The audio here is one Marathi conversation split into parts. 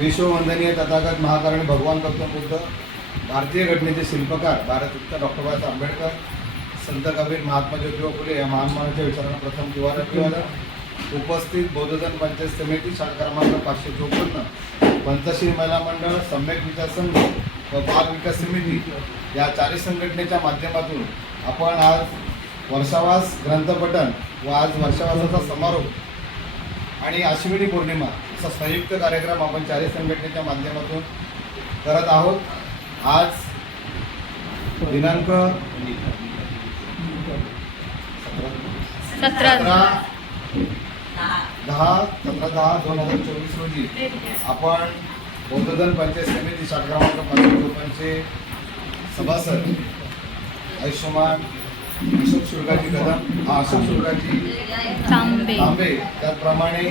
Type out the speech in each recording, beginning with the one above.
विश्ववंदनीय तथागत महाकारणी भगवान गौतम बुद्ध, भारतीय घटनेचे शिल्पकार भारतरत्न डॉक्टर बाबासाहेब आंबेडकर, संत कबीर, महात्मा ज्योतिबा फुले या महामानवाच्या विचारांना प्रथम अभिवादन. उपस्थित बौद्धजन पंचायत समिती शाखा क्रमांक 554, पंचशील महिला मंडळ, सम्यक विकास संघ व बाल विकास समिती या चारही संघटनेच्या माध्यमातून आपण आज वर्षावास ग्रंथपठण व आज वर्षावासाचा समारोप आणि आश्विनी पौर्णिमा असा संयुक्त कार्यक्रम आपण चारही संघटनेच्या माध्यमातून करत आहोत. आज दिनांक 17/10/2024 रोजी आपण बौद्धजन पंचायत समिती शाखा क्रमांक 554चे सभासद आयुष्यमान अशोक शुल्काजी कदम, अशोक शुल्काजी तांबे, त्याचप्रमाणे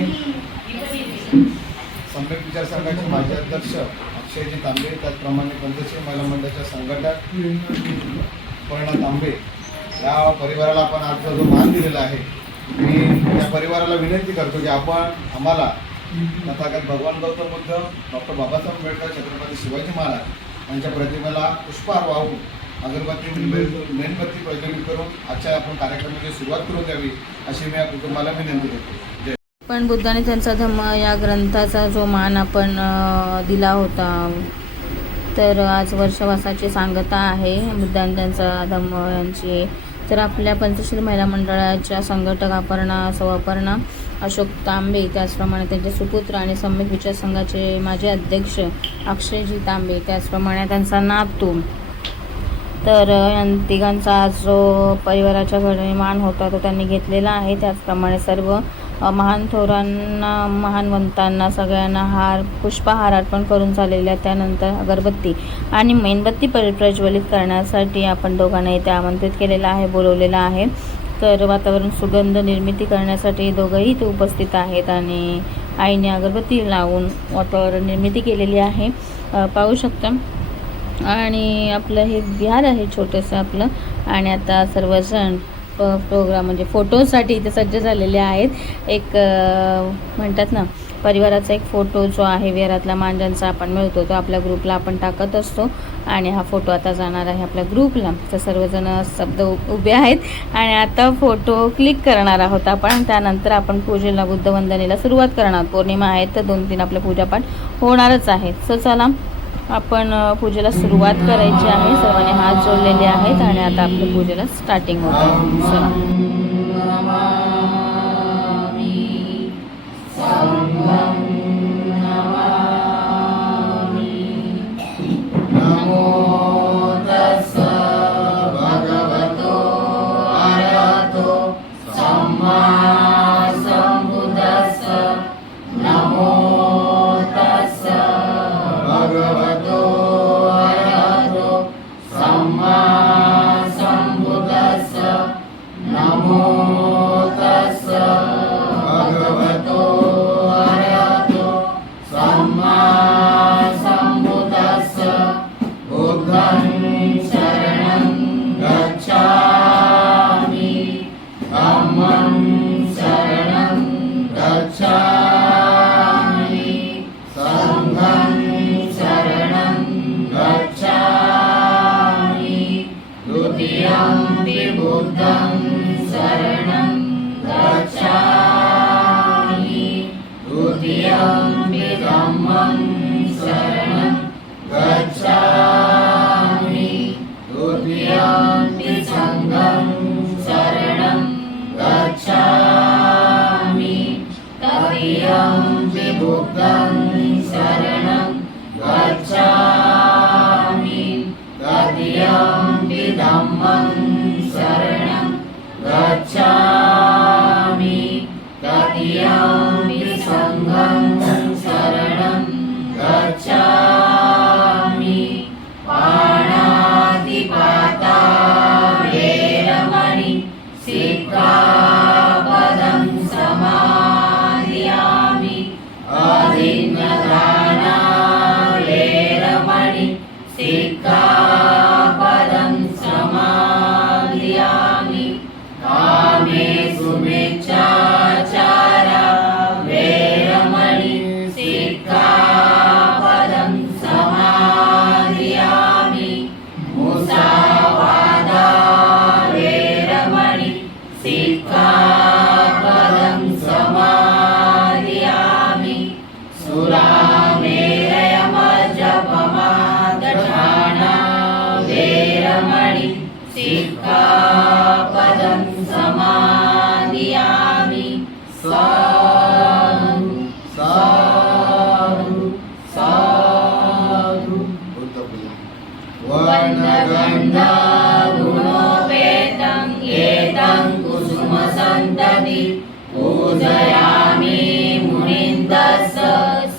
सम्यक विचार संघाचे माजी अध्यक्ष अक्षयजी तांबे, त्याचप्रमाणे पंचशील महिला मंडळाच्या संघटक पूर्णा तांबे या परिवाराला आपण आजचा जो मान दिलेला आहे, मी त्या परिवाराला विनंती करतो की आपण आम्हाला तथागत भगवान गौतम बुद्ध, डॉक्टर बाबासाहेब आंबेडकर, छत्रपती शिवाजी महाराज यांच्या प्रतिमेला पुष्पहार वाहून अगरबत्ती मेणबत्ती प्रज्वलित करून आजच्या आपण कार्यक्रमाची सुरुवात करून द्यावी अशी मी या कुटुंबाला विनंती करतो. पण बुद्धाने त्यांचा धम्म या ग्रंथाचा जो मान आपण दिला होता, तर आज वर्षवासाची सांगता आहे बुद्धाने त्यांचा धम्म यांची. तर आपल्या पंचशील महिला मंडळाच्या संघटक अपर्णा अशोक तांबे, त्याचप्रमाणे त्यांचे सुपुत्र आणि सम्यक विचार संघाचे माजी अध्यक्ष अक्षयजी तांबे, त्याचप्रमाणे त्यांचा नातू. तर या तिघांचा जो परिवाराच्या घरी मान होता तो त्यांनी घेतलेला आहे. त्याचप्रमाणे सर्व महान थोरांना, महानवंतांना सगळ्यांना पुष्पहार अर्पण करून झालेल्या त्यानंतर अगरबत्ती आणि मेणबत्ती प्रज्वलित करण्यासाठी आपण दोघांना इथे आमंत्रित केलेलं आहे, बोलवलेलं आहे. तर वातावरण सुगंध निर्मिती करण्यासाठी दोघंही इथे उपस्थित आहेत आणि आईने अगरबत्ती लावून वातावरण निर्मिती केलेली आहे, पाहू शकता. आणि आपलं हे विहार आहे छोटंसं आपलं. आणि आता सर्वजण प्रोग्राम म्हणजे फोटोसाठी इथे सज्ज झालेले आहेत. एक म्हणतात ना, परिवाराचा एक फोटो जो आहे विहारातला मांजांचा आपण मिळतो तो आपल्या ग्रुपला आपण टाकत असतो आणि हा फोटो आता जाणार आहे आपल्या ग्रुपला. तर सर्वजण शब्द उभे आहेत आणि आता फोटो क्लिक करणार आहोत आपण. त्यानंतर आपण पूजेला, बुद्धवंदनेला सुरुवात करणार. पौर्णिमा आहे तर 2-3 आपले पूजापाठ होणारच आहेत. सो चला आपण पूजेला सुरुवात करायची आहे. सर्वांनी हात जोडलेले आहेत आणि आता आपल्या पूजेला स्टार्टिंग होतं. चला. Adinna dana vera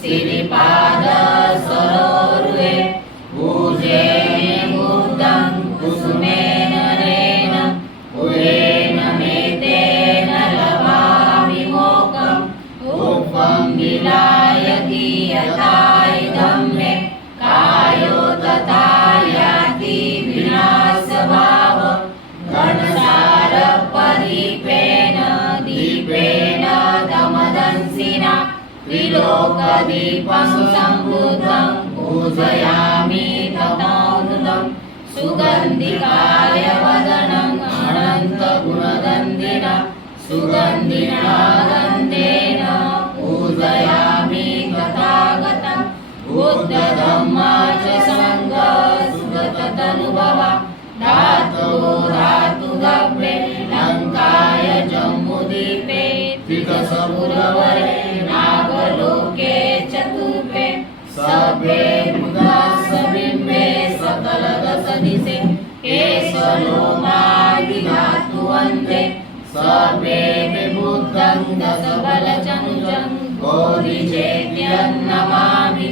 सिरिपाद सरोरुहे पूजेन बुद्धं कुसुमेन नरेण उयेन मेतेन लभामि मोक्षम् उपं विलायति यथा इदं मे कायो तथा याति विनाशभाव घनसार पदीपेन दीपेन तमदंसिना त्रिलोकदीपं सम्बुद्धं पूजयामि तथानुदं सुगन्धिकाय वदनं अनन्तगुणगन्धिना सुगन्धिना गन्धेन पूजयामि तथागतं बुद्धधम्मा च सङ्घः सुगततनुभवा धातो धातुगव्ये लङ्काय जम्बूद्वीपे त्रिदशपुरवरे नागलोके चतुर्भे सभे मुदासबिम्बे सकलदशदिशे केशलोमादिधातुवन्ते सभे विबुद्धं दशबलचनुजं गौरीचेत्यं नमामि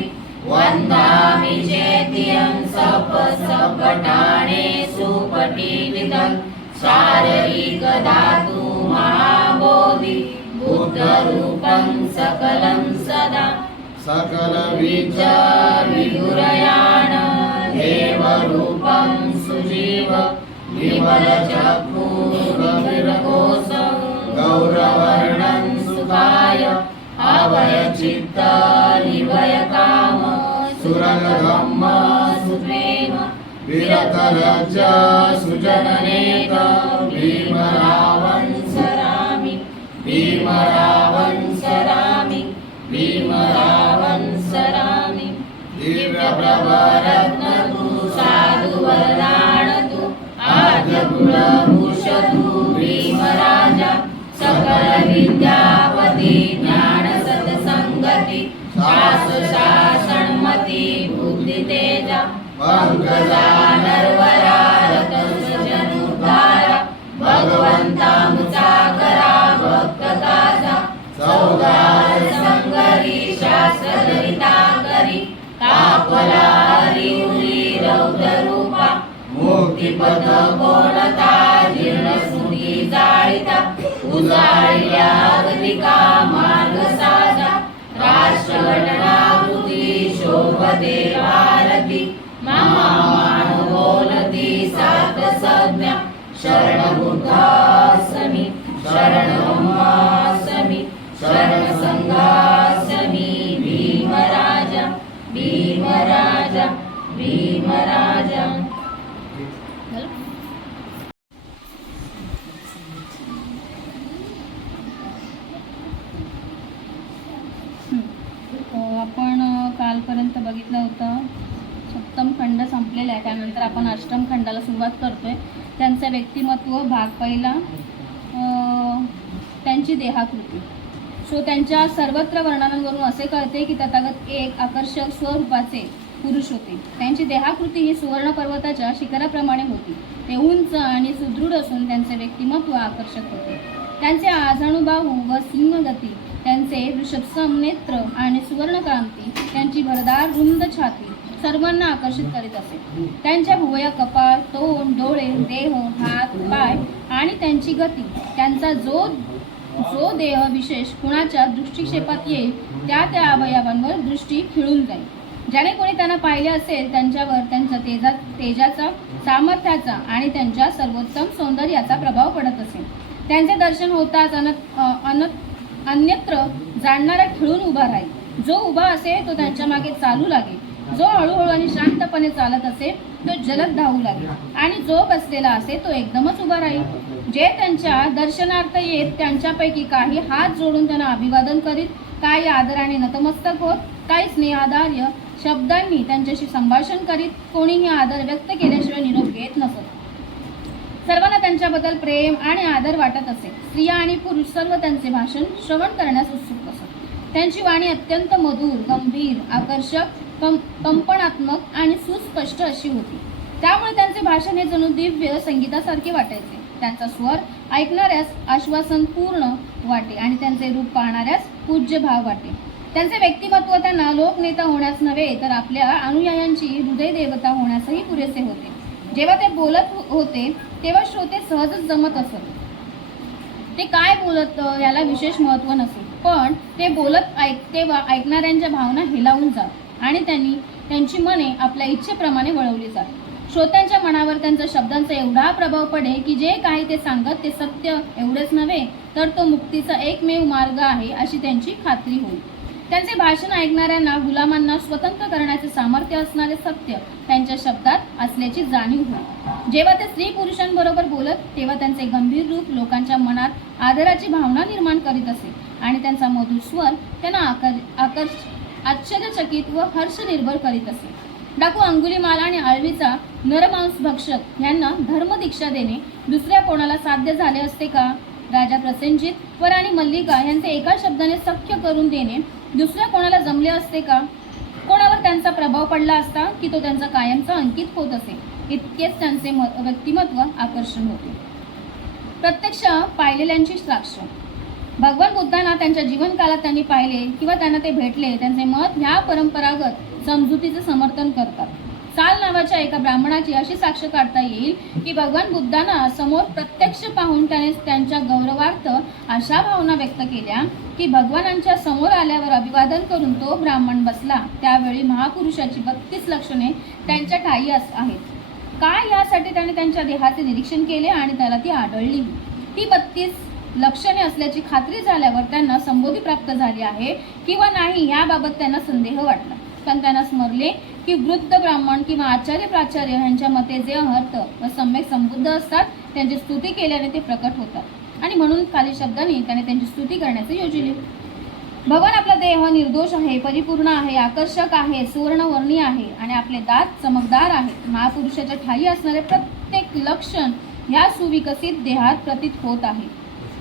वन्दामि चेत्यं सपटाणे सुपटीविदं शारीरिकधातु महाबोधि बुद्धरूपं सकलं सदा सकलविचारिगुरयाण देवरूपं सुजीव विमलचक्षुरविरघोषं गौरवर्णं सुखाय अभयचित्तनिभयकाम सुरगधम्म सुप्रेम विरतलज्जा सुजननेत भीमरावं सरामि भीमरावं सरामि भीमरावं सरामि दिव्यप्रभरत्नतु साधुवरदानतु आद्यकुलभूषतु भीमराजा सकलविद्यापति ज्ञानसत्सङ्गति शासनमति बुद्धितेजा पंकजा नरवरा रतसजनुद्धारा भगवंता मुचाकरा भक्तकाजा सौदार संगरी शास्त्रधरिता करी कापला हरिउरी रौद्ररूपा मुक्तिपथ कोणता जीर्णस्मृती जाळिता उजाळल्या गतिका मार्ग साजा राष्ट्रघटनाकृती शोभते भारती महामानवोलती सात संज्ञा शरणबुद्धासमी शरणधम्मासमी शरणसंघासमी भीमराजा भीमराजा भीमराजा. आपण कालपर्यंत बघितलं होतं सप्तम खंड संपलेला आहे. त्यानंतर आपण अष्टम खंडाला सुरुवात करतोय. त्यांचं व्यक्तिमत्व भाग पहिला, त्यांची देहाकृती. सो त्यांच्या सर्वत्र वर्णनांवरून असे कळते की तथागत एक आकर्षक स्वरूपाचे पुरुष होते. त्यांची देहाकृती ही सुवर्ण पर्वताच्या शिखराप्रमाणे होती. ते उंच आणि सुदृढ असून त्यांचे व्यक्तिमत्व आकर्षक होते. त्यांचे आजाणुबाहू व सिंहगती, त्यांचे वृषभसम नेत्र आणि सुवर्णक्रांती, त्यांची भरदार रुंद छाती सर्वांना आकर्षित करीत असे. त्यांच्या भुवया, कपाळ, तोंड, डोळे, देह, हात, पाय आणि त्यांची गती, त्यांचा जो देह विशेष कुणाच्या दृष्टिक्षेपात येईल त्या अवयवांवर दृष्टी खिळून जाईल. ज्याने कोणी त्यांना पाहिले असेल त्यांच्यावर त्यांच्या तेजाचा, सामर्थ्याचा आणि त्यांच्या सर्वोत्तम सौंदर्याचा प्रभाव पडत असेल. त्यांचे दर्शन होताच अन्यत्र जाणणारा खिळून उभा राहील. जो उभा असेल तो त्यांच्या मागे चालू लागेल. जो हळूहळू आणि शांतपणे चालत असेल तो जलद धावू लागेल. आणि जो बसलेला असेल तो एकदमच उभा राहील. जे त्यांच्या दर्शनार्थ येत त्यांच्यापैकी काही हात जोडून त्यांना अभिवादन करीत, काही आदराने नतमस्तक होत, काही स्नेहादार्य शब्दांनी त्यांच्याशी संभाषण करीत, कोणीही आदर व्यक्त केल्याशिवाय निरोप घेत नसत. सर्वांना त्यांच्याबद्दल प्रेम आणि आदर वाटत असे. स्त्रिया आणि पुरुष सर्व त्यांचे भाषण श्रवण करण्यास उत्सुक असत. त्यांची वाणी अत्यंत मधुर, गंभीर, आकर्षक, कंपनात्मक आणि सुस्पष्ट अशी होती. त्यामुळे त्यांचे भाषण हे जणू दिव्य संगीतासारखे वाटायचे. त्यांचा स्वर ऐकणाऱ्यास आश्वासनपूर्ण वाटे आणि त्यांचे रूप पाहणाऱ्यास पूज्य भाव वाटे. त्यांचे व्यक्तिमत्व त्यांना लोकनेता होण्यास नव्हे तर आपल्या अनुयायांची हृदय देवता होण्यासही पुरेसे होते. जेव्हा ते बोलत होते तेव्हा श्रोते सहजच जमत असत. ते काय बोलत याला विशेष महत्त्व नसे, पण ते बोलत तेव्हा ऐकणाऱ्यांच्या भावना हेलावून जात आणि त्यांची मने आपल्या इच्छेप्रमाणे वळवली जात. श्रोत्यांच्या मनावर त्यांच्या शब्दांचा एवढा प्रभाव पडे की जे काही ते सांगत ते सत्य एवढेच नव्हे तर तो मुक्तीचा एकमेव मार्ग आहे अशी त्यांची खात्री होईल. त्यांचे भाषण ऐकणाऱ्यांना गुलामांना स्वतंत्र करण्याचे सामर्थ्य असणारे सत्य त्यांच्या शब्दात असल्याची जाणीव होईल. जेव्हा ते स्त्री पुरुषांबरोबर बोलत तेव्हा त्यांचे गंभीर रूप लोकांच्या मनात आदराची भावना निर्माण करीत असे आणि त्यांचा मधुर स्वर त्यांना आश्चर्यचकित व हर्षनिर्भर करीत असे. डाकू अंगुलीमाल आणि आळवीचा नरमांस भक्षक यांना धर्मदीक्षा देणे दुसऱ्या कोणाला साध्य झाले असते का? राजा प्रसेनजित व राणी मल्लिका यांचे एका शब्दाने सख्य करून देणे दुसऱ्या कोणाला जमले असते का? कोणावर त्यांचा प्रभाव पडला असता की तो त्यांचा कायमचा अंकित होत असे. इतकेच त्यांचे व्यक्तिमत्व आकर्षण होते. प्रत्यक्ष पाहिलेल्यांची साक्ष. भगवान बुद्धांना त्यांच्या जीवनकाळात त्यांनी पाहिले किंवा त्यांना ते भेटले त्यांचे मत ह्या परंपरागत समजुतीचे समर्थन करतात. साल नावाच्या एका ब्राह्मणाची अशी साक्ष काढता येईल की भगवान बुद्धांना समोर प्रत्यक्ष पाहून त्याने त्यांच्या गौरवार्थ अशा भावना व्यक्त केल्या की भगवानांच्या समोर आल्यावर अभिवादन करून तो ब्राह्मण बसला. त्यावेळी महापुरुषाची 32 लक्षणे त्यांच्या ठायी आहेत. काय यासाठी त्याने त्यांच्या देहाचे निरीक्षण केले आणि त्याला ती आढळली. ती 32 लक्षणे असल्याची खात्री झाल्यावर त्यांना संबोधी प्राप्त झाली आहे किंवा नाही याबाबत त्यांना संदेह वाटला. पण त्यांना स्मरले की वृद्ध ब्राह्मण किंवा आचार्य प्राचार्य यांच्या मते जे अर्थ व सम्यक संबुद्ध असतात त्यांची स्तुती केल्याने ते प्रकट होतात आणि म्हणून खाली शब्दांनी त्याने त्यांची स्तुती करण्याचे योजिले. भगवान आपला देह निर्दोष आहे, परिपूर्ण आहे, आकर्षक आहे, सुवर्णवर्णी आहे आणि आपले दात चमकदार आहेत. महापुरुषाच्या ठायी असणारे प्रत्येक लक्षण ह्या सुविकसित देहात प्रतीत होत आहे.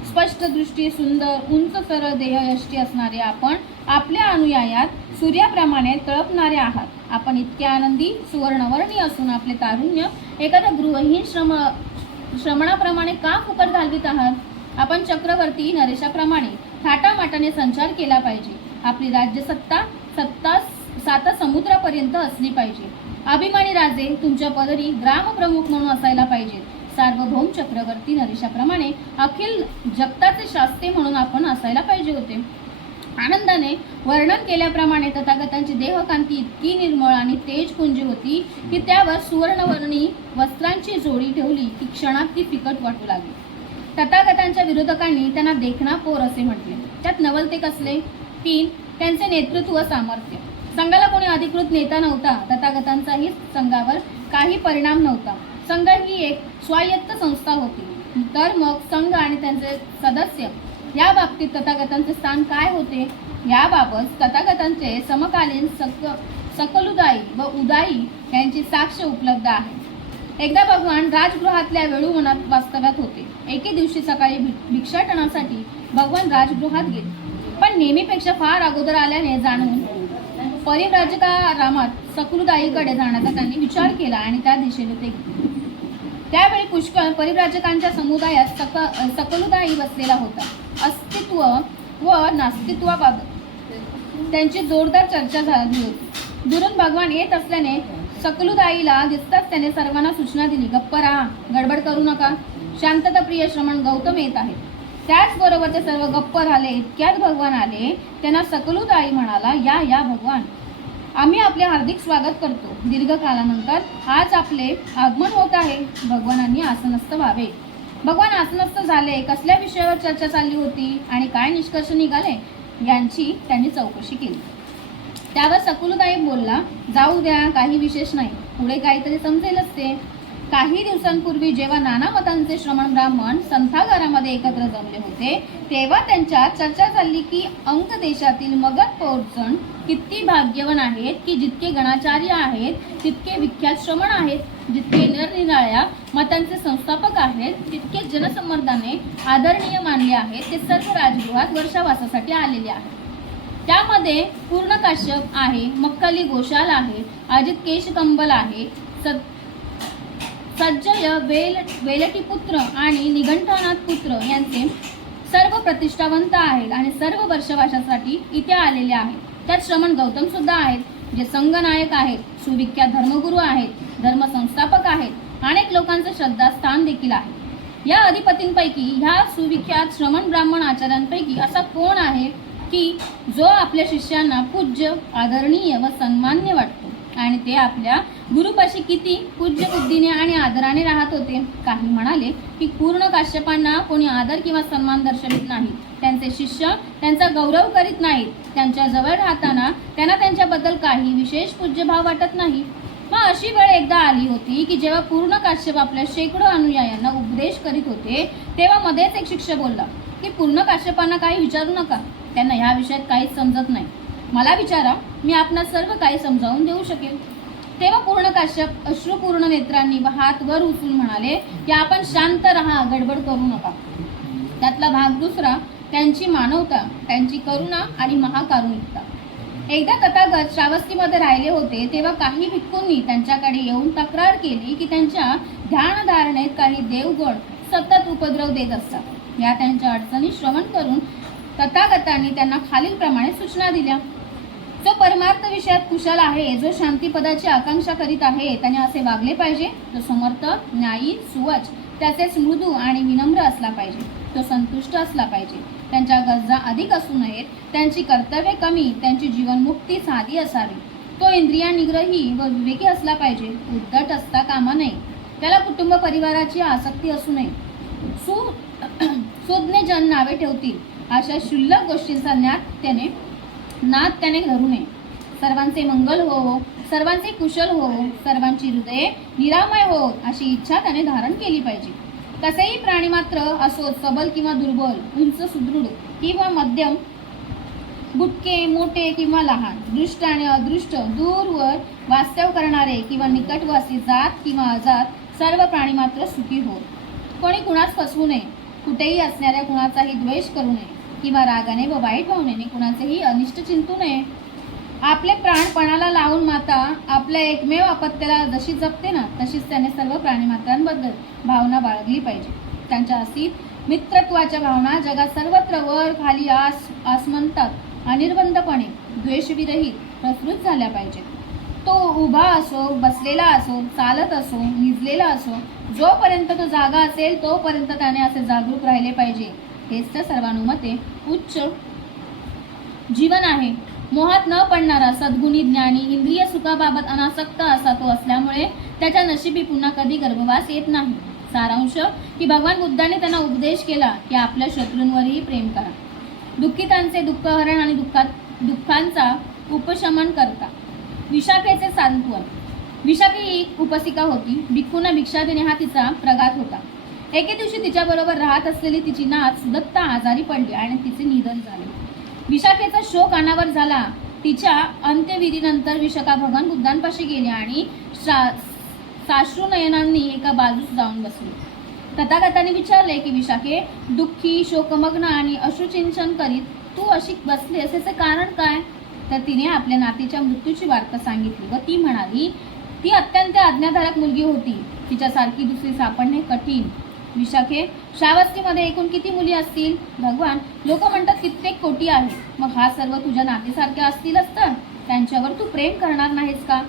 स्पष्ट दृष्टी, सुंदर उंच सरळ देहयष्टी असणारे आपण आपल्या अनुयायात सूर्याप्रमाणे तळपणारे आहात. आपण इतके आनंदी सुवर्णवर्णी असून आपले तारुण्य एखाद्या गृहहीन श्रमणाप्रमाणे का फुकट घालवित आहात? आपण चक्रवर्ती नरेशाप्रमाणे थाटामाटाने संचार केला पाहिजे. आपली राज्यसत्ता 7 समुद्रापर्यंत असली पाहिजे. अभिमानी राजे तुमच्या पदरी ग्रामप्रमुख म्हणून असायला पाहिजेत. सार्वभौम चक्रवर्ती नरेशाप्रमाणे अखिल जगताचे शास्त्री म्हणून आपण असायला पाहिजे होते. आनंदाने वर्णन केल्याप्रमाणे तथागतांची देहकांती इतकी निर्मळ आणि तेजपुंजी होती की त्यावर सुवर्णवर्णी वस्त्रांची जोडी ठेवली की क्षणात ती फिकट वाटू लागली. तथागतांच्या विरोधकांनी त्यांना देखणा पोर असे म्हटले. त्यात नवलते कसले? 3 त्यांचे नेतृत्व सामर्थ्य. संघाला कोणी अधिकृत नेता नव्हता. तथागतांचाही संघावर काही परिणाम नव्हता. संघ ही एक स्वायत्त संस्था होती. तर मग संघ आणि त्यांचे सदस्य या बाबतीत तथागतांचे स्थान काय होते याबाबत तथागतांचे समकालीन सकलुदाई व उदाई यांची साक्ष उपलब्ध आहे. एकदा भगवान राजगृहातल्या वेळूवनात वास्तव्यात होते. एके दिवशी सकाळी भिक्षाटनासाठी भगवान राजगृहात गेले, पण नेहमीपेक्षा फार अगोदर आल्याने जाणून परिव्राजकारामात सकलुदाईकडे जाण्याचा त्यांनी विचार केला आणि त्या दिशेने ते गेले. त्यावेळी पुष्कळ परिव्राजकांच्या समुदायात सकलुदाई बसलेला होता. अस्तित्व व नास्तित्वाबाबत त्यांची जोरदार चर्चा झाली होती. दुरून भगवान येत असल्याने सकलुदाईला दिसताच त्याने सर्वांना सूचना दिली, गप्प राहा, गडबड करू नका, शांतताप्रिय श्रमण गौतम येत आहे. त्याचबरोबर ते सर्व गप्प राहिले. इतक्यात भगवान आले. त्यांना सकलुदाई म्हणाला, या भगवान, आम्ही आपले हार्दिक स्वागत करतो. दीर्घ कालानंतर आज आपले आगमन होत आहे. भगवानांनी आसनस्थ व्हावे. भगवान आसनस्थ झाले. कसल्या विषयावर चर्चा चालली होती आणि काय निष्कर्ष निघाले यांची त्यांनी चौकशी केली. त्यावर सकलुदाई बोलला, जाऊ द्या, काही विशेष नाही, पुढे काहीतरी समजेलच ते. काही दिवसांपूर्वी जेव्हा नाना मतांचे श्रमण ब्राह्मण संथागारामध्ये एकत्र जमले होते तेव्हा त्यांच्यात चर्चा चालली की अंक देशातील मगध पौरजण किती भाग्यवान आहेत की जितके गणाचार्य आहेत तितके विख्यात श्रमण आहेत, जितके निरनिराळ्या मतांचे संस्थापक आहेत तितके जनसंवर्धनाने आदरणीय मानले आहेत. ते सर्व राजगृहात वर्षावासासाठी आलेले आहेत. त्यामध्ये पूर्ण काश्यप आहे, मक्कली घोषाल आहे, अजित केशकंबल आहे, सज्जय वेलटीपुत्र आणि निघंटनाथ पुत्र यांचे सर्व प्रतिष्ठावंत आहेत आणि सर्व वर्षवासासाठी इथे आलेले आहेत. त्यात श्रमण गौतम सुद्धा आहेत, जे संघनायक आहेत, सुविख्यात धर्मगुरू आहेत, धर्मसंस्थापक आहेत, अनेक लोकांचं श्रद्धास्थान देखील आहे. या अधिपतींपैकी ह्या सुविख्यात श्रमण ब्राह्मण आचार्यांपैकी असा कोण आहे की जो आपल्या शिष्यांना पूज्य, आदरणीय व सन्मान्य वाटतो आणि ते आपल्या गुरुपाशी किती पूज्य बुद्धीने आणि आदराने राहत होते? काही म्हणाले की पूर्ण काश्यपांना कोणी आदर किंवा सन्मान दर्शवित नाही, त्यांचे शिष्य त्यांचा गौरव करीत नाहीत, त्यांच्या जवळ राहताना त्यांना त्यांच्याबद्दल काही विशेष पूज्यभाव वाटत नाही. मग अशी वेळ एकदा आली होती की जेव्हा पूर्ण काश्यप आपल्या शेकडो अनुयायांना उपदेश करीत होते, तेव्हा मध्येच एक शिष्य बोलला की पूर्ण काश्यपांना काही विचारू नका, त्यांना ह्या विषयात काहीच समजत नाही. मला विचारा, मी आपणास सर्व काही समजावून देऊ शकेल. तेव्हा पूर्ण काश्यप अश्रुपूर्ण नेत्रांनी व हात वर उचलून म्हणाले की आपण शांत राहा, गडबड करू नका. त्यातला भाग दुसरा, त्यांची मानवता, त्यांची करुणा आणि महाकारुणिकता. एकदा तथागत श्रावस्तीमध्ये राहिले होते, तेव्हा काही भिक्खूंनी त्यांच्याकडे येऊन तक्रार केली की त्यांच्या ध्यानधारणेत काही देवगण सतत उपद्रव देत असतात. या त्यांच्या अडचणी श्रवण करून तथागतांनी त्यांना खालीलप्रमाणे सूचना दिल्या. जो परमार्थ विषयात कुशल आहे, जो शांतीपदाची आकांक्षा करीत आहे, त्याने असे वागले पाहिजे. तो समर्थ, न्यायी, सुवच, तसेच मृदू आणि विनम्र असला पाहिजे. तो संतुष्ट असला पाहिजे. त्यांच्या गरजा अधिक असू नयेत, त्यांची कर्तव्ये कमी, त्यांची जीवनमुक्ती साधी असावी. तो इंद्रिया निग्रही व विवेकी असला पाहिजे. उद्धट असता कामा नये. त्याला कुटुंब परिवाराची आसक्ती असू नये. सुज्ञ जन नावे ठेवतील अशा क्षुल्लक गोष्टींचा नाद त्याने धरू नये. सर्वांचे मंगल होवो, सर्वांचे कुशल होवो, सर्वांची हृदये निरामय हो अशी इच्छा त्याने धारण केली पाहिजे. कसेही प्राणी मात्र असो, सबल किंवा दुर्बल, उंच सुदृढ किंवा मध्यम, बुटके मोठे किंवा लहान, दृष्ट आणि अदृष्ट, दूरवर वास्तव करणारे किंवा निकटवासी, जात किंवा अजात, सर्व प्राणी मात्र सुखी हो. कोणी कुणास फसवू नये, कुठेही असणाऱ्या कुणाचाही द्वेष करू नये किंवा रागाने व वाईट भावनेने कुणाचेही अनिष्ट चिंतू नये. आपले प्राण पणाला लावून माता आपल्या एकमेव अपत्याला जशी जपते ना, तशीच त्याने सर्व प्राणीमात्रांबद्दल भावना बाळगली पाहिजे. त्यांच्या असीत मित्रत्वाच्या भावना जगात सर्वत्र वर खाली आसमंतात अनिर्बंधपणे द्वेषविरहित प्रसृत झाल्या पाहिजेत. तो उभा असो, बसलेला असो, चालत असो, निजलेला असो, जोपर्यंत तो जागा असेल तोपर्यंत त्याने असे जागरूक राहिले पाहिजे. हेच तर सर्वानुमते उच्च जीवन आहे. मोहात न पडणारा, सद्गुणी, ज्ञानी, इंद्रिय सुखाबाबत अनासक्त असा तो असल्यामुळे त्याच्या नशिबी पुन्हा कधी गर्भवास येत नाही. सारांश की भगवान बुद्धाने त्यांना उपदेश केला की आपल्या शत्रूंवरही प्रेम करा, दुःखितांचे दुःखहरण आणि दुःखांचा उपशमन करता. विशाखेचे सांत्वन. विशाखी ही उपसिका होती. भिक्खूंना भिक्षा देणे हा तिचा प्रघात होता. एके दिवशी तिच्याबरोबर राहत असलेली तिची नात सुदत्ता आजारी पडली आणि तिचे निधन झाले. विशाखेचा शोक अनावर झाला. तिच्या अंत्यविधीनंतर विशाखा भगवान बुद्धांपाशी गेली आणि साश्रू नयनांनी एका बाजूस जाऊन बसली. तथागतांनी विचारले की विशाखे, दुःखी, शोकमग्न आणि अश्रुचिंतन करीत तू अशी बसली, असेचे कारण काय? तर तिने आपल्या नातीच्या मृत्यूची वार्ता सांगितली व ती म्हणाली, ती अत्यंत आज्ञाधारक मुलगी होती. तिच्यासारखी दुसरी सापडणे कठीण. विशाखे, श्रावस्तीमध्ये एकूण किती मुली असतील? भगवान, लोक म्हणतात कित्येक कोटी आहे. मग हा सर्व तुझ्या नातीसारख्या असतीलच तर त्यांच्यावर तू प्रेम करणार नाहीस का?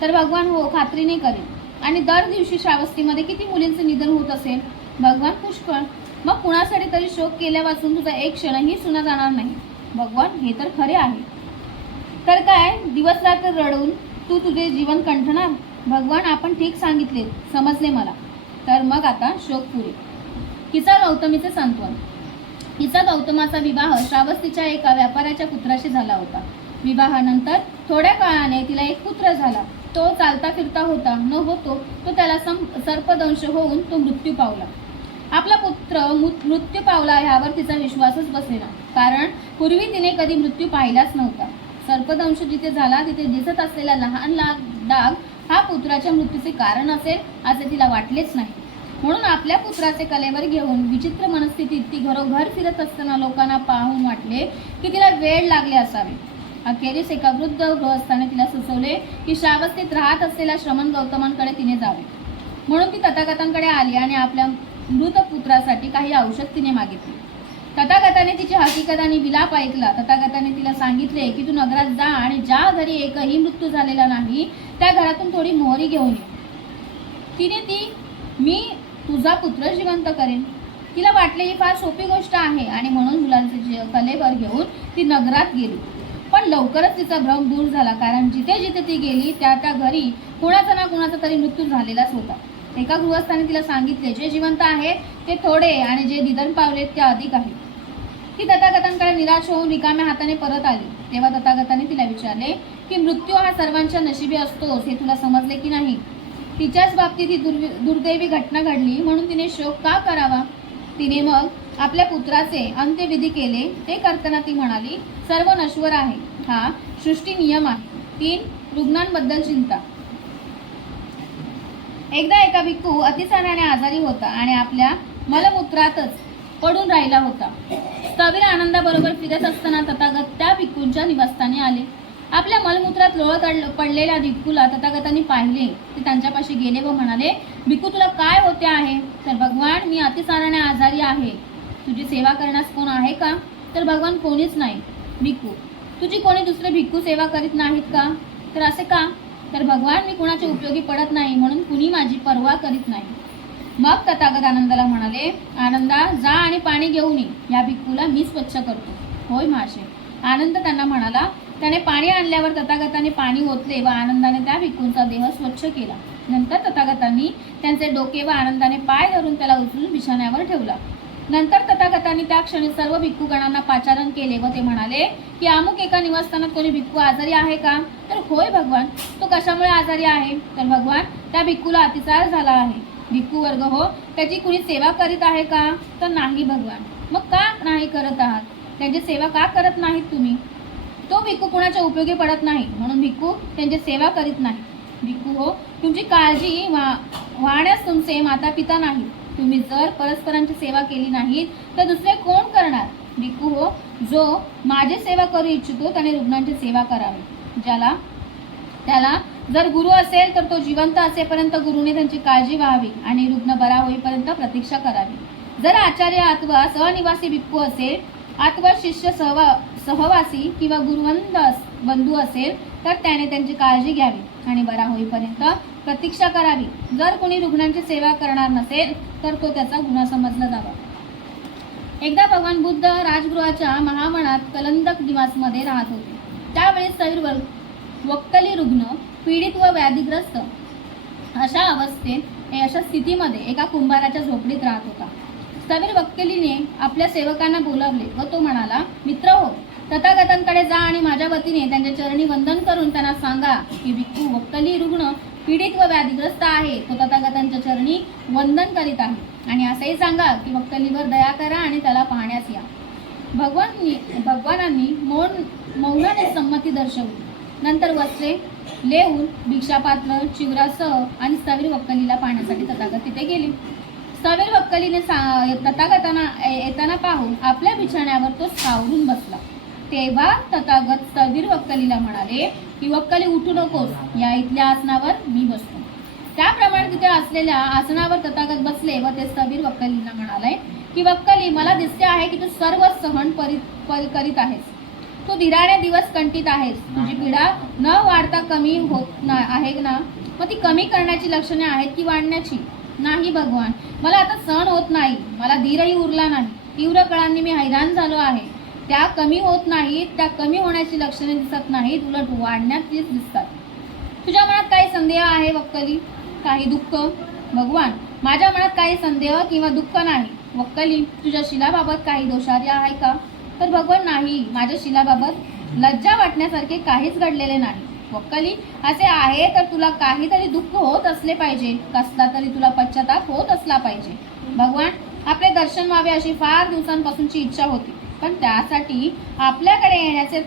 तर भगवान, हो, खात्रीने करेल. आणि दर दिवशी श्रावस्तीमध्ये किती मुलींचे निधन होत असेल? भगवान, पुष्कळ. मग कुणासाठी तरी शोक केल्यापासून तुझा एक क्षणही सुना जाणार नाही. भगवान, हे तर खरे आहे. तर काय दिवस रात्र रडून तू तुझे जीवन कंठणार? भगवान, आपण ठीक सांगितले, समजले मला. तर मग आता शोक पुरे. हिचा गौतमीचे सांत्वन. हिचा गौतमाचा विवाह श्रावस्तीच्या एका व्यापाऱ्याच्या पुत्राशी झाला होता. विवाहानंतर थोड्या काळाने तिला एक पुत्र झाला. तो चालता फिरता होता न होतो तो त्याला सर्पदंश होऊन तो मृत्यू पावला. आपला पुत्र मृत्यू पावला ह्यावर तिचा विश्वासच बसेना, कारण पूर्वी तिने कधी मृत्यू पाहिलाच नव्हता. सर्पदंश जिथे झाला तिथे दिसत असलेला लहान डाग हा पुत्राच्या मृत्यूचे कारण असेल असे तिला वाटलेच नाही. म्हणून आपल्या पुत्राचे कलेवर घेऊन विचित्र मनस्थितीत ती घरोघर फिरत असताना लोकांना पाहून वाटले की तिला वेळ लागले असावे. अखेरीस एका वृद्ध गृहस्थाने तिला सुचवले की श्रावस्तीत राहत असलेल्या श्रमण गौतमांकडे तिने जावे. म्हणून ती तथागतांकडे आली आणि आपल्या मृत पुत्रासाठी काही औषध तिने मागितले. तथागताने तिची हकीकत आणि विलाप ऐकला. तथागताने तिला सांगितले की तू नगरात जा आणि ज्या घरी एकही मृत्यू झालेला नाही त्या घरातून थोडी मोहरी घेऊन ये. तिने ती मी तुझा पुत्र जिवंत करेन. तिला वाटले ही फार सोपी गोष्ट आहे आणि म्हणून मुलांचे कलेवर घेऊन ती नगरात गेली. पण लवकरच तिचा भ्रम दूर झाला, कारण जिथे जिथे ती गेली त्या त्या घरी कुणाचा ना कुणाचा तरी मृत्यू झालेलाच होता. एका गृहस्थाने तिला सांगितले जे जिवंत आहेत ते थोडे आणि जे निधन पावलेत ते अधिक आहेत. ती तथागतांकडे निराश होऊन रिकाम्या हाताने परत आली. तेव्हा तथागताने तिला विचारले की मृत्यू हा सर्वांच्या नशिबी असतोच हे तुला समजले की नाही. तिच्याच बाबतीत ही दुर्दैवी घटना घडली म्हणून तिने शोक का करावा. तिने मग आपल्या पुत्राचे अंत्यविधी केले. ते करताना ती म्हणाली, सर्व नश्वर आहे, हा सृष्टी नियम आहे. 3 रुग्णांबद्दल चिंता. एकदा एका भिक्खू अतिसाराने आजारी होता आणि आपल्या मलमूत्रातच पडून राहिला होता. स्थविर आनंदाबरोबर फिरत असताना तथागत त्या भिक्खूंच्या निवासस्थानी आले. आपल्या मलमूत्रात लोळत पडलेल्या भिक्खूला तथागतांनी पाहिले. ते त्यांच्यापाशी गेले व म्हणाले, भिक्खू तुला काय होते आहे. तर भगवान मी अतिसाराने आजारी आहे. तुझी सेवा करण्यास कोण आहे का. तर भगवान कोणीच नाही. भिक्खू तुझी कोणी दुसरे भिक्खू सेवा करीत नाहीत का. तर असे का. तर भगवान मी कुणाचे उपयोगी पडत नाही म्हणून कुणी माझी पर्वा करीत नाही. मग तथागत आनंदाला म्हणाले, आनंदा जा आणि पाणी घेऊन ये. या भिक्खूला मी स्वच्छ करतो. होय महाशय. आनंद त्यांना म्हणाला. त्याने पाणी आणल्यावर तथागताने पाणी ओतले व आनंदाने त्या भिक्खूंचा देह स्वच्छ केला. नंतर तथागतांनी त्यांचे डोके व आनंदाने पाय धरून त्याला उचलून बिछाण्यावर ठेवला. नंतर तथागतांनी त्या क्षणी सर्व भिक्खूगणांना पाचारण केले व ते म्हणाले की अमुक एका निवासस्थानात कोणी भिक्खू आजारी आहे का. तर होय भगवान. तो कशामुळे आजारी आहे. तर भगवान त्या भिक्खूला अतिसार झाला आहे. भिक्खू वर्ग हो त्याची कुणी सेवा करीत आहे का. तर नाही भगवान. मग का नाही करत आहात. त्यांची सेवा का करत नाहीत तुम्ही. तो भिक्खू कुणाच्या उपयोगी पडत नाही म्हणून भिक्खू त्यांची सेवा करीत नाही. भिक्खू हो तुमची काळजी वाहण्यास तुमचे माता पिता नाही. तुम्ही जर परस्परांची सेवा केली नाहीत तर दुसरे कोण करणार. भिक्खू हो जो माझी सेवा करू इच्छितो त्याने रुग्णांची सेवा करावी. त्याला जर गुरु असेल तर तो जिवंत असेपर्यंत गुरुने त्यांची काळजी व्हावी आणि रुग्ण बरा होईपर्यंत प्रतीक्षा करावी. जर आचार्य अथवा सहनिवासी भिक्खू असेल अथवा शिष्य सहवासी किंवा गुरुवंद बंधू असेल तर त्याने त्यांची काळजी घ्यावी आणि बरा होईपर्यंत प्रतीक्षा करावी. जर कोणी रुग्णांची सेवा करणार नसेल तर तो त्याचा गुन्हा समजला जावा. एकदा भगवान बुद्ध राजगृहाच्या महावनात कलंदक निवासमध्ये राहत होते. त्यावेळी स्थविर वक्कली रुग्ण पीडित व व्याधीग्रस्त अशा स्थितीमध्ये एका कुंभाराच्या झोपडीत राहत होता. स्थविर वक्कलीने आपल्या सेवकांना बोलावले व तो म्हणाला, मित्र हो तथागतांकडे जा आणि माझ्या वतीने त्यांच्या चरणी वंदन करून त्यांना सांगा की भिक्खू वक्कली रुग्ण पीडित व व्याधीग्रस्त आहे. तो तथागतांच्या चरणी वंदन करीत आहे आणि असंही सांगा की वक्कलीवर दया करा आणि त्याला पाहण्यास या. भगवानांनी मौनाने संमती दर्शवली. नंतर वस्त्रे लेऊन भिक्षापात्र चिवरासह आणि स्थविर वक्कलीला पाहण्यासाठी तथागत तिथे गेले. स्थविर वक्कलीने तथागतांना येताना पाहून आपल्या बिछाण्यावर तो सावरून बसला. तेव्हा तथागत स्थविर वक्कलीला म्हणाले की वक्कली उठू नकोस, या इथल्या आसनावर मी बसतो. त्याप्रमाणे तिथे असलेल्या आसनावर तथागत बसले व ते स्थविर वक्कलीला म्हणाले की वक्कली मला दिसते आहे की तू सर्व सहन करीत आहेस. तू धीराने दिवस कंटित आहेस. तुझी पीडा न वाढता कमी होत आहे ना. मग ती कमी करण्याची लक्षणे आहेत की वाढण्याची. नाही भगवान मला आता सहन होत नाही. मला धीरही उरला नाही. तीव्र कळांनी मी हैराण झालो आहे. त्या कमी होत नाहीत. त्या कमी होण्याची लक्षणे दिसत नाहीत, उलट वाढण्याचीच दिसतात. तुझ्या मनात काही संदेह आहे वक्कली. काही दुःख. भगवान माझ्या मनात काही संदेह किंवा दुःख नाही. वक्कली तुझ्या शिलाबाबत काही दोषार्य आहे का. तर भगवान नाही, माझ्या शिलाबाबत लज्जा वाटण्यासारखे काहीच घडलेले नाही. वक्कली असे आहे तर तुला काहीतरी दुःख होत असले पाहिजे. कसला तरी तुला पश्चाताप होत असला पाहिजे. भगवान आपले दर्शन व्हावे अशी फार दिवसांपासूनची इच्छा होती, पण त्यासाठी आपल्याकडे येण्याचे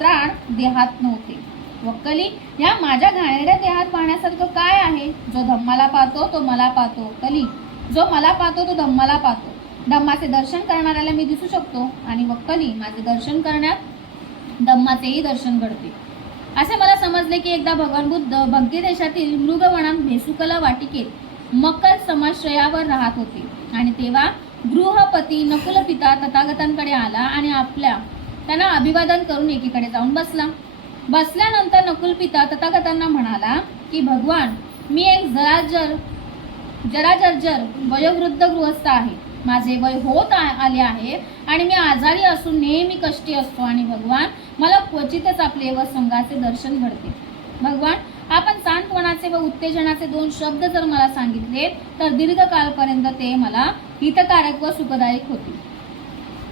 त्राण देहात नव्हते. वक्कली या माझ्या घाणेरड्या देहात पाहण्यासारखं काय आहे. जो धम्माला पाहतो तो मला पाहतो. कली जो मला पाहतो तो धम्माला पाहतो. धम्माचे दर्शन करणाऱ्याला मी दिसू शकतो आणि वक्कली माझे दर्शन करण्यात धम्माचेही दर्शन घडते. असे मला समजले की एकदा भगवान बुद्ध भक्ती देशातील मृगवनात भेसुकला वाटिकेत मकर समाश्रयावर राहत होते आणि तेव्हा गृहपती नकुल पिता तथागतांकडे आला आणि त्यांना अभिवादन करून एकीकडे जाऊन बसला. बसल्यानंतर नकुल पिता तथागतांना म्हणाला की भगवान, मी एक जराजर्जर वयोवृद्ध गृहस्थ आहे. माझे वय होत आले आहे आणि मी आजारी असून नेहमी कष्टी असतो आणि भगवान, मला क्वचितच आपले व संघाचे दर्शन घडते. भगवान, आपण सांत्वनाचे व उत्तेजनाचे 2 शब्द जर मला सांगितले तर दीर्घकाळपर्यंत ते मला हितकारक व सुखदायक होते.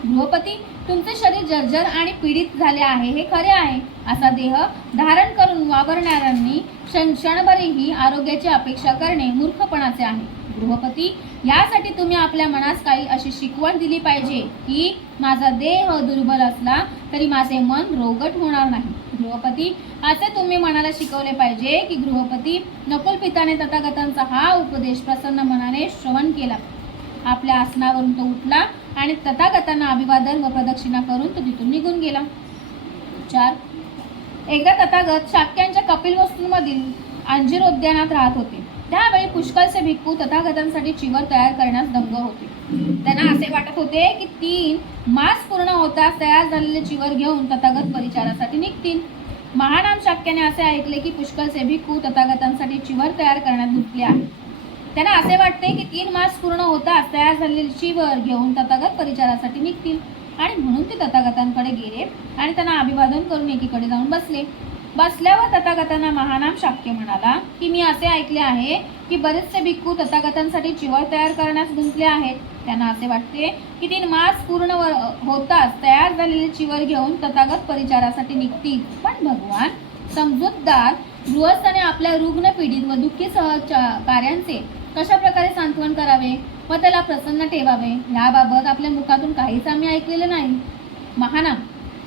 गृहपती, तुमचे शरीर जर्जर आणि पीडित झाले आहे हे खरे आहे. असा देह धारण करून वावरणाऱ्यांनी क्षणभरही आरोग्याची अपेक्षा करणे मूर्खपणाचे आहे. गृहपती, यासाठी तुम्ही आपल्या मनास काही अशी शिकवण दिली पाहिजे की माझा देह दुर्बल असला तरी माझे मन रोगट होणार नाही. गृहपती, असे तुम्ही मनाला शिकवले पाहिजे की गृहपती, नकुल पिताने तथागतांचा हा उपदेश प्रसन्न मनाने श्रवण केला. आपल्या आसनावरून तो उठला आणि तथागतांना अभिवादन व प्रदक्षिणा करून तो तिथून निघून गेला. 4. एकदा तथागत शाक्यांच्या कपिलवस्तूंमधील अंजीरोद्यानात राहत होते. त्यावेळी पुष्कळचे भिक्खू तथागतांसाठी चिवर तयार करण्यास दंग होते. त्यांना असे वाटत होते की 3 मास पूर्ण होताच तयार झालेले चिवर घेऊन तथागत परिचारासाठी निघतील. महानाम शाक्याने असे ऐकले की पुष्कळचे भिक्खू तथागतांसाठी चिवर तयार करण्यात गुंतले आहेत. त्यांना असे वाटते की 3 मास पूर्ण होताच तयार झालेले चिवर घेऊन तथागत परिचारासाठी निघतील आणि म्हणून ते तथागतांकडे गेले आणि त्यांना अभिवादन करून एकीकडे जाऊन बसले. बसल्यावर तथागतांना महानाम शाक्य म्हणाला की मी असे ऐकले आहे की बरेचसे भिक्खू तथागतांसाठी चिवर तयार करण्यास गुंतले आहेत. त्यांना असे वाटते की 3 मास पूर्ण होताच तयार झालेले चिवर घेऊन तथागत परिचारासाठी निघतील. पण भगवान, समजूतदार गृहस्थाने आपल्या रुग्ण पीडित व दुःखी सहकार्यांचे कशा प्रकारे सांत्वन करावे व त्याला प्रसन्न ठेवावे याबाबत आपल्या मुखातून काहीच आम्ही ऐकलेले नाही. महानाम,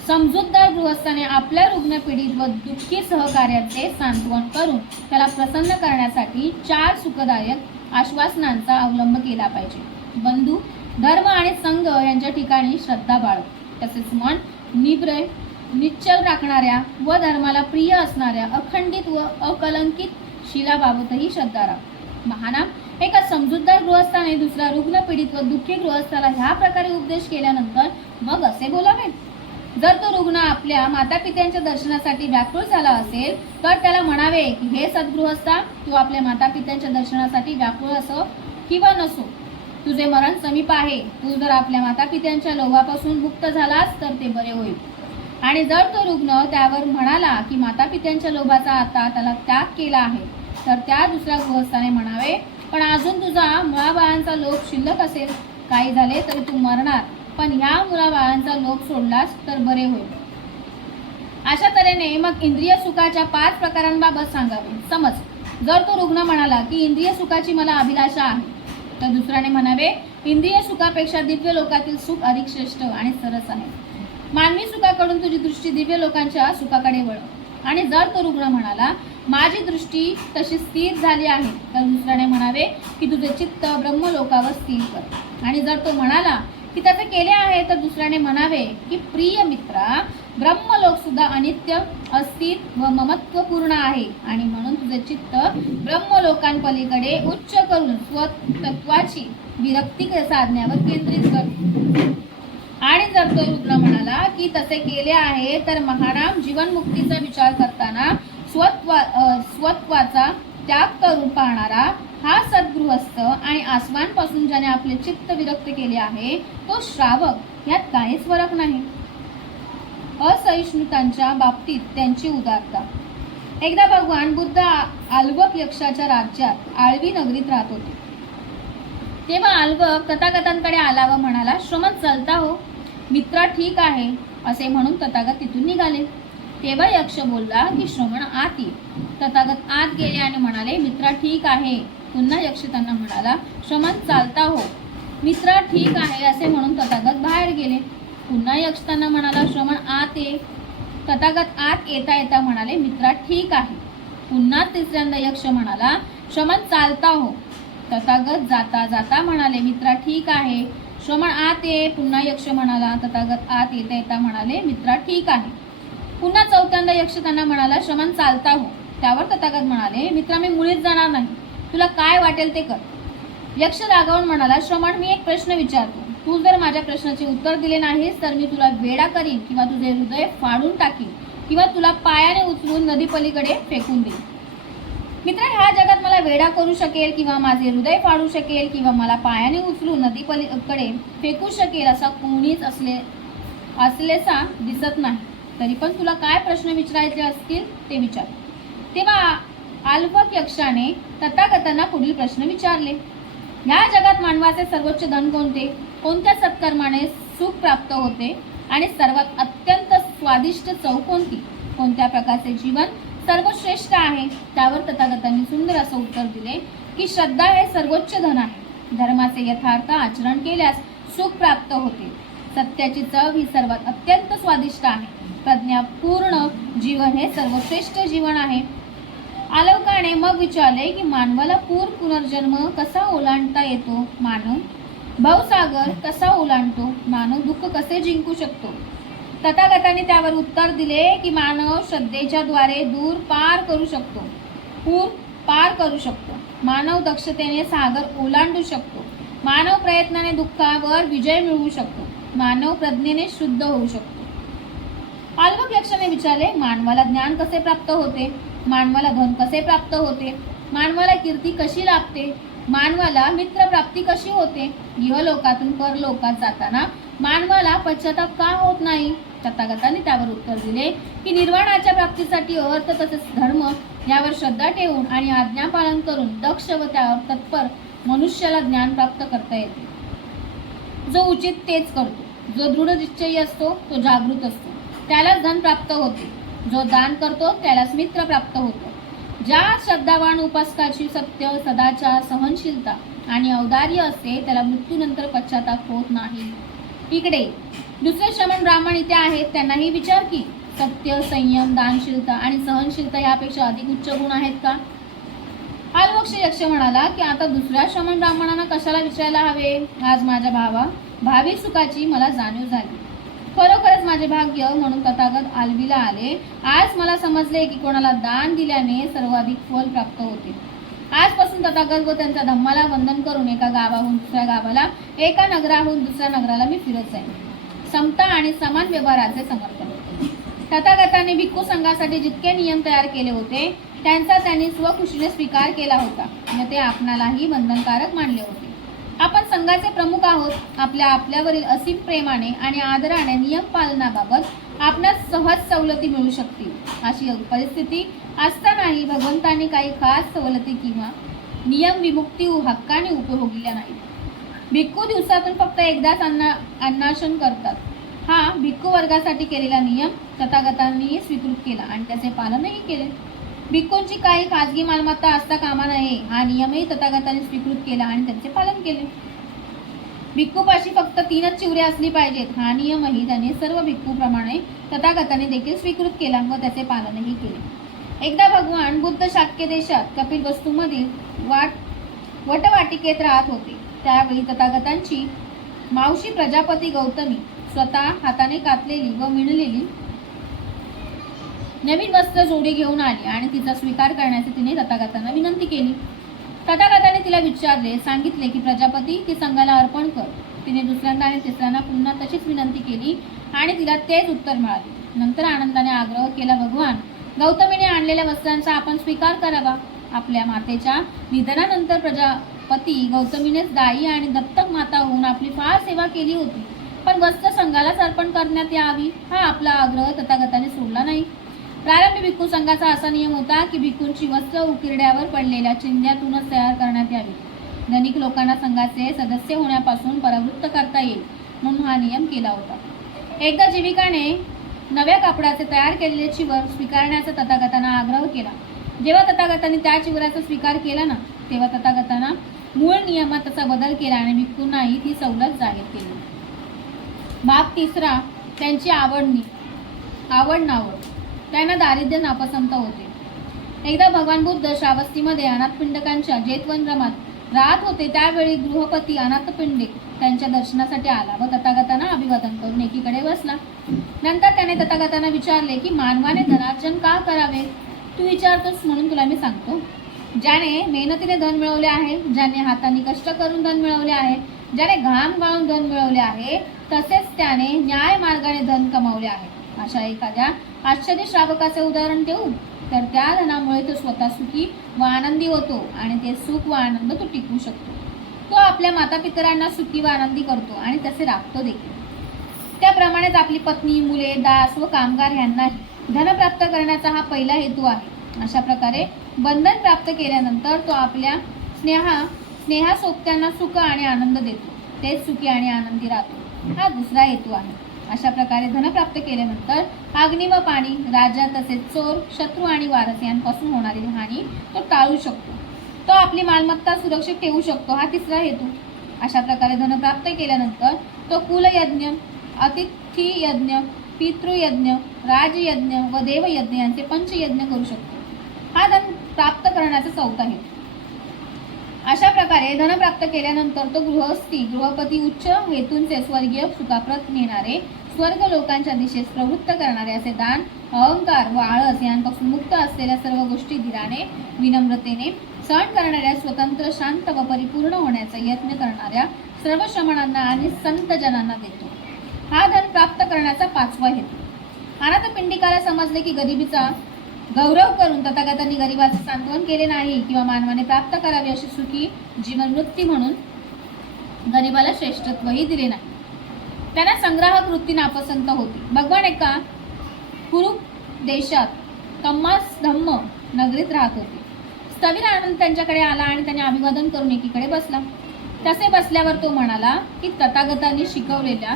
समजूतदार गृहस्थाने आपल्या रुग्ण पीडित व दुःखी सहकार्याचे सांत्वन करून त्याला प्रसन्न करण्यासाठी 4 सुखदायक आश्वासनांचा अवलंब केला पाहिजे. बंधू, धर्म आणि संघ यांच्या ठिकाणी श्रद्धा बाळग. तसेच मन निब्रय निश्चल राखणाऱ्या व धर्माला प्रिय असणाऱ्या अखंडित व अकलंकित शिलाबाबतही श्रद्धा राख. महानाम, एका समजूतदार गृहस्थाने दुसऱ्या रुग्ण पीडित व दुःखी गृहस्थाला ह्या प्रकारे उपदेश केल्यानंतर मग असे बोलावे. जर तो रुग्ण आपल्या मातापित्यांच्या दर्शनासाठी व्याकुळ झाला असेल तर त्याला म्हणावे की हे सद्गृहस्था, तू आपल्या मातापित्यांच्या दर्शनासाठी व्याकुळ असो किंवा नसो, तुझे मरण समीप आहे. तू जर आपल्या मातापित्यांच्या लोभापासून मुक्त झालास तर ते बरे होईल. आणि जर तो रुग्ण त्यावर म्हणाला की मातापित्यांच्या लोभाचा आता त्याला त्याग केला आहे तर त्या दुसऱ्या गृहस्थाने म्हणावे, पण अजून तुझा मुलाबाळांचा लोभ शिल्लक असेल. काही झाले तरी तू मरणार, पण ह्या मुलाबाळांचा लोभ सोडलास तर बरे होईल. अशा तऱ्हेने मग इंद्रिय सुखाच्या 5 प्रकारांबाबत सांगावे. समज, जर तो रुग्ण म्हणाला की इंद्रिय सुखाची मला अभिलाषा आहे तर दुसऱ्याने म्हणावे, इंद्रिय सुखापेक्षा दिव्य लोकातील सुख अधिक श्रेष्ठ आणि सरस आहे. मानवी सुखाकडून तुझी दृष्टी दिव्य लोकांच्या सुखाकडे वळ. आणि जर तो रुग्ण म्हणाला, माझी दृष्टी तशी स्थिर झाली आहे तर दुसऱ्याने म्हणावे की तुझे चित्त ब्रह्मलोकावर स्थिर कर. आणि जर तो म्हणाला की त्याचे केले आहे तर दुसऱ्याने म्हणावे की प्रिय मित्रा, ब्रह्मलोक सुद्धा अनित्य, अस्थिर व ममत्वपूर्ण आहे आणि म्हणून तुझे चित्त ब्रह्मलोकांपलीकडे उच्च करून स्वतत्वाची विरक्ती साधण्यावर केंद्रित कर. आणि जर तो रुग्ण म्हणाला की तसे केले आहे तर महाराम, जीवनमुक्तीचा विचार करताना स्वत्वाचा त्याग करून पाहणारा हा सद्गृहस्थ आणि आसवांपासून ज्याने आपले चित्त विरक्त केले आहे तो श्रावक, यात काहीच फरक नाही. असहिष्णुतांच्या बाबतीत त्यांची उदारता. एकदा भगवान बुद्ध आल्वक यक्षाच्या राज्यात आळवी नगरीत राहत होते. तेव्हा आल्वक तथागतांकडे आला व म्हणाला, श्रमण चलता हो मित्रा, ठीक आहे. असे म्हणून तथागत तिथून निघाले. तेव्हा यक्ष बोलला की श्रमण आत ये. तथागत आत गेले आणि म्हणाले, मित्रा ठीक आहे. पुन्हा यक्ष त्यांना म्हणाला, श्रमण चालता हो मित्रा, ठीक आहे. असे म्हणून तथागत बाहेर गेले. पुन्हा यक्ष त्यांना म्हणाला, श्रमण आत ये. तथागत आत येता येता म्हणाले, मित्रा ठीक आहे. पुन्हा तिसऱ्यांदा यक्ष म्हणाला, श्रमण चालता हो. तथागत जाता जाता म्हणाले, मित्रा ठीक आहे. श्रमण आत ये. पुन्हा यक्ष म्हणाला. तथागत आत येता येता म्हणाले, मित्रा ठीक आहे. पुन्हा चौथ्यांदा यक्ष त्यांना म्हणाला, श्रमण चालता हो. त्यावर तथागत म्हणाले, मित्रा मी मुळीच जाणार नाही, तुला काय वाटेल ते कर. यक्ष रागावून म्हणाला, श्रमण, मी एक प्रश्न विचारतो. तू जर माझ्या प्रश्नाचे उत्तर दिले नाहीस तर मी तुला वेडा करीन किंवा तुझे हृदय फाडून टाकीन किंवा तुला पायाने उचलून नदी पलीकडे फेकून देईन. मित्र, ह्या जगात मला वेडा करू शकेल किंवा माझे हृदय फाडू शकेल किंवा मला पायाने उचलून नदी पलीकडे फेकू शकेल असा कोणीच असलेसा दिसत नाही. तरी पण तुला काय प्रश्न विचारायचे असतील ते विचार. तेव्हा आल्बक यक्षाने तथागतांना पुढील प्रश्न विचारले. या जगात मानवाचे सर्वोच्च धन कोणते? कोणत्या सत्कर्माने सुख प्राप्त होते आणि सर्वात अत्यंत स्वादिष्ट चव कोणती? कोणत्या प्रकारचे जीवन सर्वश्रेष्ठ आहे? त्यावर तथागतांनी सुंदर असं उत्तर दिले की श्रद्धा हे सर्वोच्च धन आहे. धर्माचे यथार्थ आचरण केल्यास सुख प्राप्त होते. सत्याची चव ही सर्वात अत्यंत स्वादिष्ट आहे. प्रज्ञापूर्ण जीवन हे सर्वश्रेष्ठ जीवन आहे. आलवकाने मग विचारले की मानवाला पुनर्जन्म कसा ओलांडता येतो? मानव भवसागर कसा ओलांडतो? मानव दुःख कसे जिंकू शकतो? तथागतांनी त्यावर उत्तर दिले की मानव श्रद्धेच्या द्वारे दूर पार करू शकतो, पूर पार करू शकतो. मानव दक्षतेने सागर ओलांडू शकतो. मानव प्रयत्नाने दुःखावर विजय मिळवू शकतो. मानव प्रज्ञेने शुद्ध होऊ शकतो. आल्बक यक्षाने विचारले, मानवाला ज्ञान कसे प्राप्त होते? मानवाला धन कसे प्राप्त होते? मानवाला कीर्ती कशी लाभते? मानवाला मित्र प्राप्ती कशी होते? इहलोकातून परलोकात जाताना मानवाला पश्चाताप का होत नाही? तथागतांनी त्यावर उत्तर दिले की निर्वाणाच्या प्राप्तीसाठी अर्थ तसेच धर्म यावर श्रद्धा ठेवून आणि आज्ञा पालन करून दक्ष व त्यावर तत्पर मनुष्याला ज्ञान प्राप्त करता येते. जो उचित तेच करतो, जो दृढ निश्चयी असतो तो जागृत असतो, त्यालाच धन प्राप्त होते. जो दान करतो त्यालाच मित्र प्राप्त होतो. ज्या श्रद्धावान उपासकाची सत्य, सदाचार, सहनशीलता आणि औदार्य असते त्याला मृत्यूनंतर पश्चाताप होत नाही. इकडे दुसरे श्रमण ब्राह्मण इथे आहेत, त्यांनाही विचार की सत्य, संयम, दानशीलता आणि सहनशीलता यापेक्षा अधिक उच्च गुण आहेत का? आल्बक यक्ष म्हणाला की आता दुसऱ्या श्रमण ब्राह्मणांना कशाला विचारायला हवे? आज माझ्या भावी सुखाची मला जाणीव झाली. खरोखरच माझे भाग्य म्हणून तथागत आल्बीला आले. आज मला समजले की कोणाला दान दिल्याने सर्वाधिक फल प्राप्त होते. आजपासून तथागत व त्यांच्या धम्माला वंदन करून एका गावाहून दुसऱ्या गावाला, एका नगराहून दुसऱ्या नगराला मी फिरत जाईन. समता आणि समान व्यवहाराचे समर्थन. तथागतांनी भिक्खू संघासाठी जितके नियम तयार केले होते त्यांचा त्यांनी स्वखुशीने स्वीकार केला होता व ते आपणालाही बंधनकारक मानले होते. आपण संघाचे प्रमुख आहोत. आपल्यावरील असीम प्रेमाने आणि आदराने नियम पालनाबाबत आपणास सहज सवलती मिळू शकतील. अशी परिस्थिती असतानाही भगवंतांनी काही खास सवलती किंवा नियम विमुक्ती हक्काने उपभोगल्या नाहीत. भिक्खू दिवसातून फक्त एकदाच अन्नाशन करतात. हा भिक्खू वर्गासाठी केलेला नियम तथागतांनीही स्वीकृत केला आणि त्याचे पालनही केले. भिक्खूंची काही खाजगी मालमत्ता असता कामा नये हा नियमही तथागतांनी स्वीकृत केला आणि त्यांचे पालन केले. भिक्खूपाशी फक्त 3च चिवरे असली पाहिजेत हा नियमही त्यांनी सर्व भिक्खूप्रमाणे तथागतांनी देखील स्वीकृत केला व त्याचे पालनही केले. एकदा भगवान बुद्ध शाक्य देशात कपिलवस्तूमधील वटवाटिकेत राहत होते. त्यावेळी तथागतांची मावशी प्रजापती गौतमी स्वतः हाताने कातलेली व विणलेली नवीन वस्त्र जोडी घेऊन आली आणि तिचा स्वीकार करण्याची तिने तथागतांना विनंती केली. तथागताने तिला सांगितले की प्रजापती ती संघाला अर्पण कर. तिने दुसऱ्यांदा आणि तिसऱ्यांदा पुन्हा तशीच विनंती केली आणि तिला तेच उत्तर मिळाले. नंतर आनंदाने आग्रह केला, भगवान, गौतमीने आणलेल्या वस्त्रांचा आपण स्वीकार करावा. आपल्या मातेच्या निधनानंतर प्रजापती गौतमीनेच दाई आणि दत्तक माता होऊन आपली फार सेवा केली होती, पण वस्त्र संघालाच अर्पण करण्यात यावी हा आपला आग्रह तथागताने सोडला नाही. प्रारंभी भिक्खू संघाचा असा नियम होता की भिक्खूंची वस्त्र उकिरड्यावर पडलेल्या चिंध्यातूनच तयार करण्यात यावी. धनिक लोकांना संघाचे सदस्य होण्यापासून परावृत्त करता येईल म्हणून हा नियम केला होता. एकदा जीविकाने नव्या कापडाचे तयार केलेले चिवर स्वीकारण्याचा तथागतांना आग्रह केला. जेव्हा तथागतांनी त्या चिवराचा स्वीकार केला ना तेव्हा तथागतांना मूळ नियमात त्याचा बदल केला आणि भिक्खूंनाही ती सवलत जाहीर केली. भाग 3. त्यांची आवड नावड. त्यांना दारिद्र्य नापसंत होते. एकदा भगवान बुद्ध श्रावस्तीमध्ये अनाथपिंडकांच्या जेतवनरामात राहत होते. त्यावेळी गृहपती अनाथपिंडिक त्यांच्या दर्शनासाठी आला व तथागतांना अभिवादन करून एकीकडे बसला. नंतर त्याने तथागतांना विचारले की मानवाने धनार्जन का करावे? तू विचारतोस म्हणून तुला मी सांगतो. ज्याने मेहनतीने धन मिळवले आहे, ज्याने हाताने कष्ट करून धन मिळवले आहे, ज्याने घाम गाळून धन मिळवले आहे, तसेच त्याने न्याय मार्गाने धन कमावले आहे. अशा एखाद्या आश्चर्य श्रावकाचे उदाहरण देऊ तर त्या धनामुळे तो स्वतः सुखी व आनंदी होतो आणि ते सुख व आनंद तो टिकवू शकतो. तो आपल्या मातापितरांना सुखी व आनंदी करतो आणि तसे राखतो देखील. त्याप्रमाणेच आपली पत्नी, मुले, दास व कामगार यांनाही धन प्राप्त करण्याचा हा पहिला हेतू आहे. अशा प्रकारे बंधन प्राप्त केल्यानंतर तो आपल्या स्नेहासोबत्यांना सुख आणि आनंद देतो, तेच सुखी आणि आनंदी राहतो, हा दुसरा हेतू आहे. अशा प्रकारे धन प्राप्त केल्यानंतर अग्नी व पाणी, राजा तसेच चोर, शत्रू आणि वारस यांपासून होणारी हानी तो टाळू शकतो. तो आपली मालमत्ता सुरक्षित ठेवू शकतो, हा तिसरा हेतू. अशा प्रकारे धन प्राप्त केल्यानंतर तो कुलयज्ञ, अतिथी यज्ञ, पितृयज्ञ, राजयज्ञ व देवयज्ञ यांचे पंचयज्ञ करू शकतो, हा धन प्राप्त करण्याचा चौथा हेतू. अशा प्रकारे धन प्राप्त केल्यानंतर तो गृहपती उच्च हेतूंचे स्वर्गीय सुखाप्रत नेणारे, स्वर्ग लोकांच्या दिशेस प्रवृत्त करणारे असे दान, अहंकार व आळस यांपासून मुक्त असलेल्या सर्व गोष्टी धीराने, विनम्रतेने सहन करणाऱ्या, स्वतंत्र, शांत व परिपूर्ण होण्याचा यत्न करणाऱ्या सर्व श्रमणांना आणि संत जनांना देतो, हा धन प्राप्त करण्याचा पाचवा हेतू. अनाथपिंडिकाला समजले की गरिबीचा गौरव करून तथागतांनी गरिबाचे सांत्वन केले नाही किंवा मानवाने प्राप्त करावे अशी सुखी जीवनवृत्ती म्हणून गरिबाला श्रेष्ठत्वही दिले नाही. त्यांना संग्राहक वृत्ती नापसंत होती. भगवान एका कुरु देशात कम्मास धम्म नगरीत राहत होते. स्थविर आनंद त्यांच्याकडे आला आणि त्याने अभिवादन करून एकीकडे बसला. तसे बसल्यावर तो म्हणाला की तथागतांनी शिकवलेल्या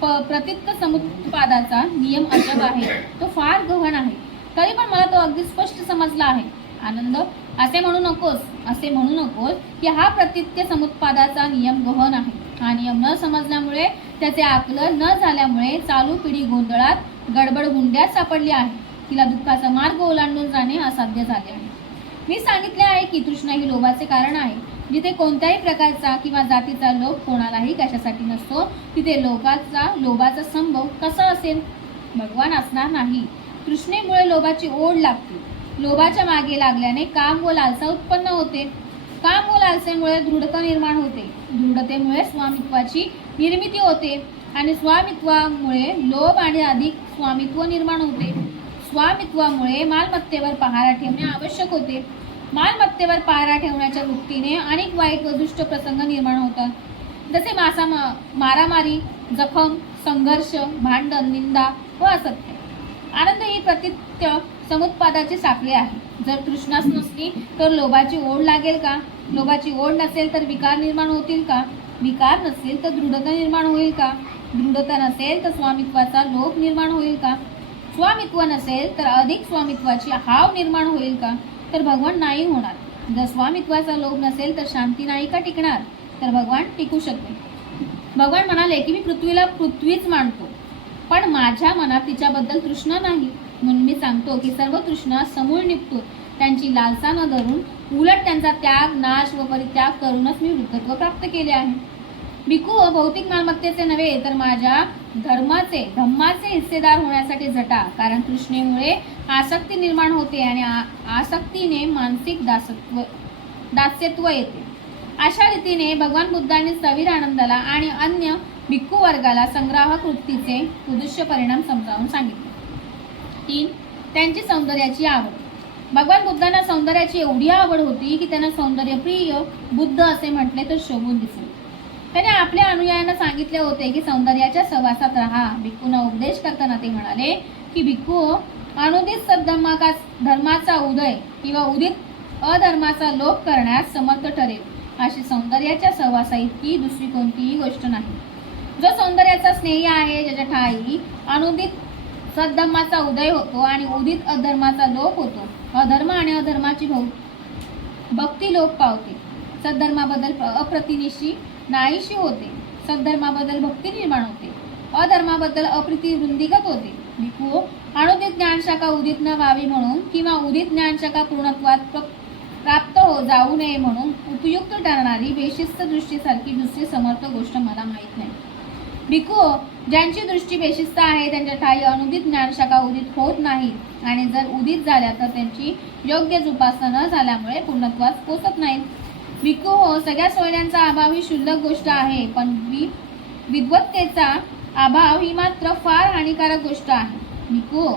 प्रतित्त समुत्पादाचा नियम अजब आहे, तो फार गहन आहे, तरी पण मला तो अगदी स्पष्ट समजला आहे. आनंद, असे म्हणू नकोस की हा प्रतित्य समुत्पादाचा नियम गहन आहे. हा नियम न समजल्यामुळे, त्याचे आकलन न झाल्यामुळे चालू पिढी गोंधळात, गडबड गुंड्यात सापडली आहे. तिला दुःखाचा मार्ग ओलांडून जाणे असाध्य झाले आहे. मी सांगितले आहे की तृष्णा ही लोभाचे कारण आहे. जिथे कोणत्याही प्रकारचा किंवा जातीचा लोभ कोणालाही कशासाठी नसतो, तिथे लोभाचा संभव कसा असेल? भगवान असणार नाही. तृष्णेमुळे लोभाची ओढ लागते. लोभाच्या मागे लागल्याने काम व लालसा उत्पन्न होते. काम व लालसेमुळे दृढता निर्माण होते. दृढतेमुळे स्वामित्वाची निर्मिती होते आणि स्वामित्वामुळे लोभ आणि अधिक स्वामित्व निर्माण होते. स्वामित्वामुळे मालमत्तेवर पहारा ठेवणे आवश्यक होते. मालमत्तेवर पहारा ठेवण्याच्या वृत्तीने अनेक वाईट व दुष्ट प्रसंग निर्माण होतात, जसे मारामारी, जखम, संघर्ष, भांडण, निंदा व असत्य. आनंद ही प्रतित्य समुत्पादाची साखळी आहे. जर तृष्णाच नसली तर लोभाची ओढ लागेल का? लोभाची ओढ नसेल तर विकार निर्माण होतील का? विकार नसेल तर दृढता निर्माण होईल का? दृढता नसेल तर स्वामित्वाचा लोभ निर्माण होईल का? स्वामित्व नसेल तर अधिक स्वामित्वाची हाव निर्माण होईल का? तर भगवान नाही होणार. जर स्वामित्वाचा लोभ नसेल तर शांती नाही का टिकणार? तर भगवान टिकू शकते. भगवान म्हणाले की मी पृथ्वीला पृथ्वीच मानतो, पण माझ्या मनात तिच्याबद्दल तृष्णा नाही. म्हणून मी सांगतो की सर्व तृष्णा समूळ निपटून त्यांची लालसा न धरून उलट त्यांचा त्याग, नाश व परित्याग करूनच मी वृद्धत्व प्राप्त केले आहे. भिक्खू, भौतिक मालमत्तेचे नव्हे तर माझ्या धम्माचे हिस्सेदार होण्यासाठी झटा, कारण तृष्णेमुळे आसक्ती निर्माण होते आणि आसक्तीने मानसिक दास्यत्व येते. अशा रीतीने भगवान बुद्धांनी स्थविर आनंदाला आणि अन्य भिक्खू वर्गाला संग्राहक वृत्तीचे उद्दिष्ट परिणाम समजावून सांगितले. 3. त्यांची सौंदर्याची आवड. भगवान बुद्धांना सौंदर्याची एवढी आवड होती की त्यांना सौंदर्यप्रिय बुद्ध असे म्हटले तर शोभून दिसले. त्याने आपल्या अनुयायांना सांगितले होते की सौंदर्याच्या सहवासात राहा. भिक्खूंना उपदेश करताना ते म्हणाले की भिक्खू, अनुदित धर्माचा उदय किंवा उदित अधर्माचा लोप करण्यास समर्थ ठरेल अशी सौंदर्याच्या सहवासा इतकी दुसरी कोणतीही गोष्ट नाही. जो सौंदर्याचा स्नेही आहे, ज्याच्या ठायी अनुदित सद्धर्माचा उदय होतो आणि उदित अधर्माचा लोप होतो, अधर्म आणि अधर्माची भक्ती लोप पावते, सद्धर्माबद्दल अप्रतिनिशी नाहीशी होते, सद्धर्माबद्दल भक्ती निर्माण होते, अधर्माबद्दल अप्रीती वृंदीगत होते. भिक्खू, अनुदित ज्ञानशाखा उदित न व्हावी म्हणून किंवा उदित ज्ञानशाखा पूर्णत्वात प्राप्त जाऊ नये म्हणून उपयुक्त ठरणारी बेशिस्त दृष्टीसारखी दुसरी समर्थ गोष्ट मला माहीत नाही. भिक्खू ज्यांची दृष्टी बेशिस्त आहे त्यांच्या ठायी अनुदित ज्ञानशाखा उदित होत नाही आणि जर उदित झाल्या तर त्यांची योग्य उपासना न झाल्यामुळे पूर्णत्वास पोचत नाहीत. भिक्खू हो, सगळ्या सोयऱ्यांचा अभाव ही क्षुल्लक गोष्ट आहे, पण विद्वत्तेचा अभाव ही मात्र फार हानिकारक गोष्ट आहे. भिक्खू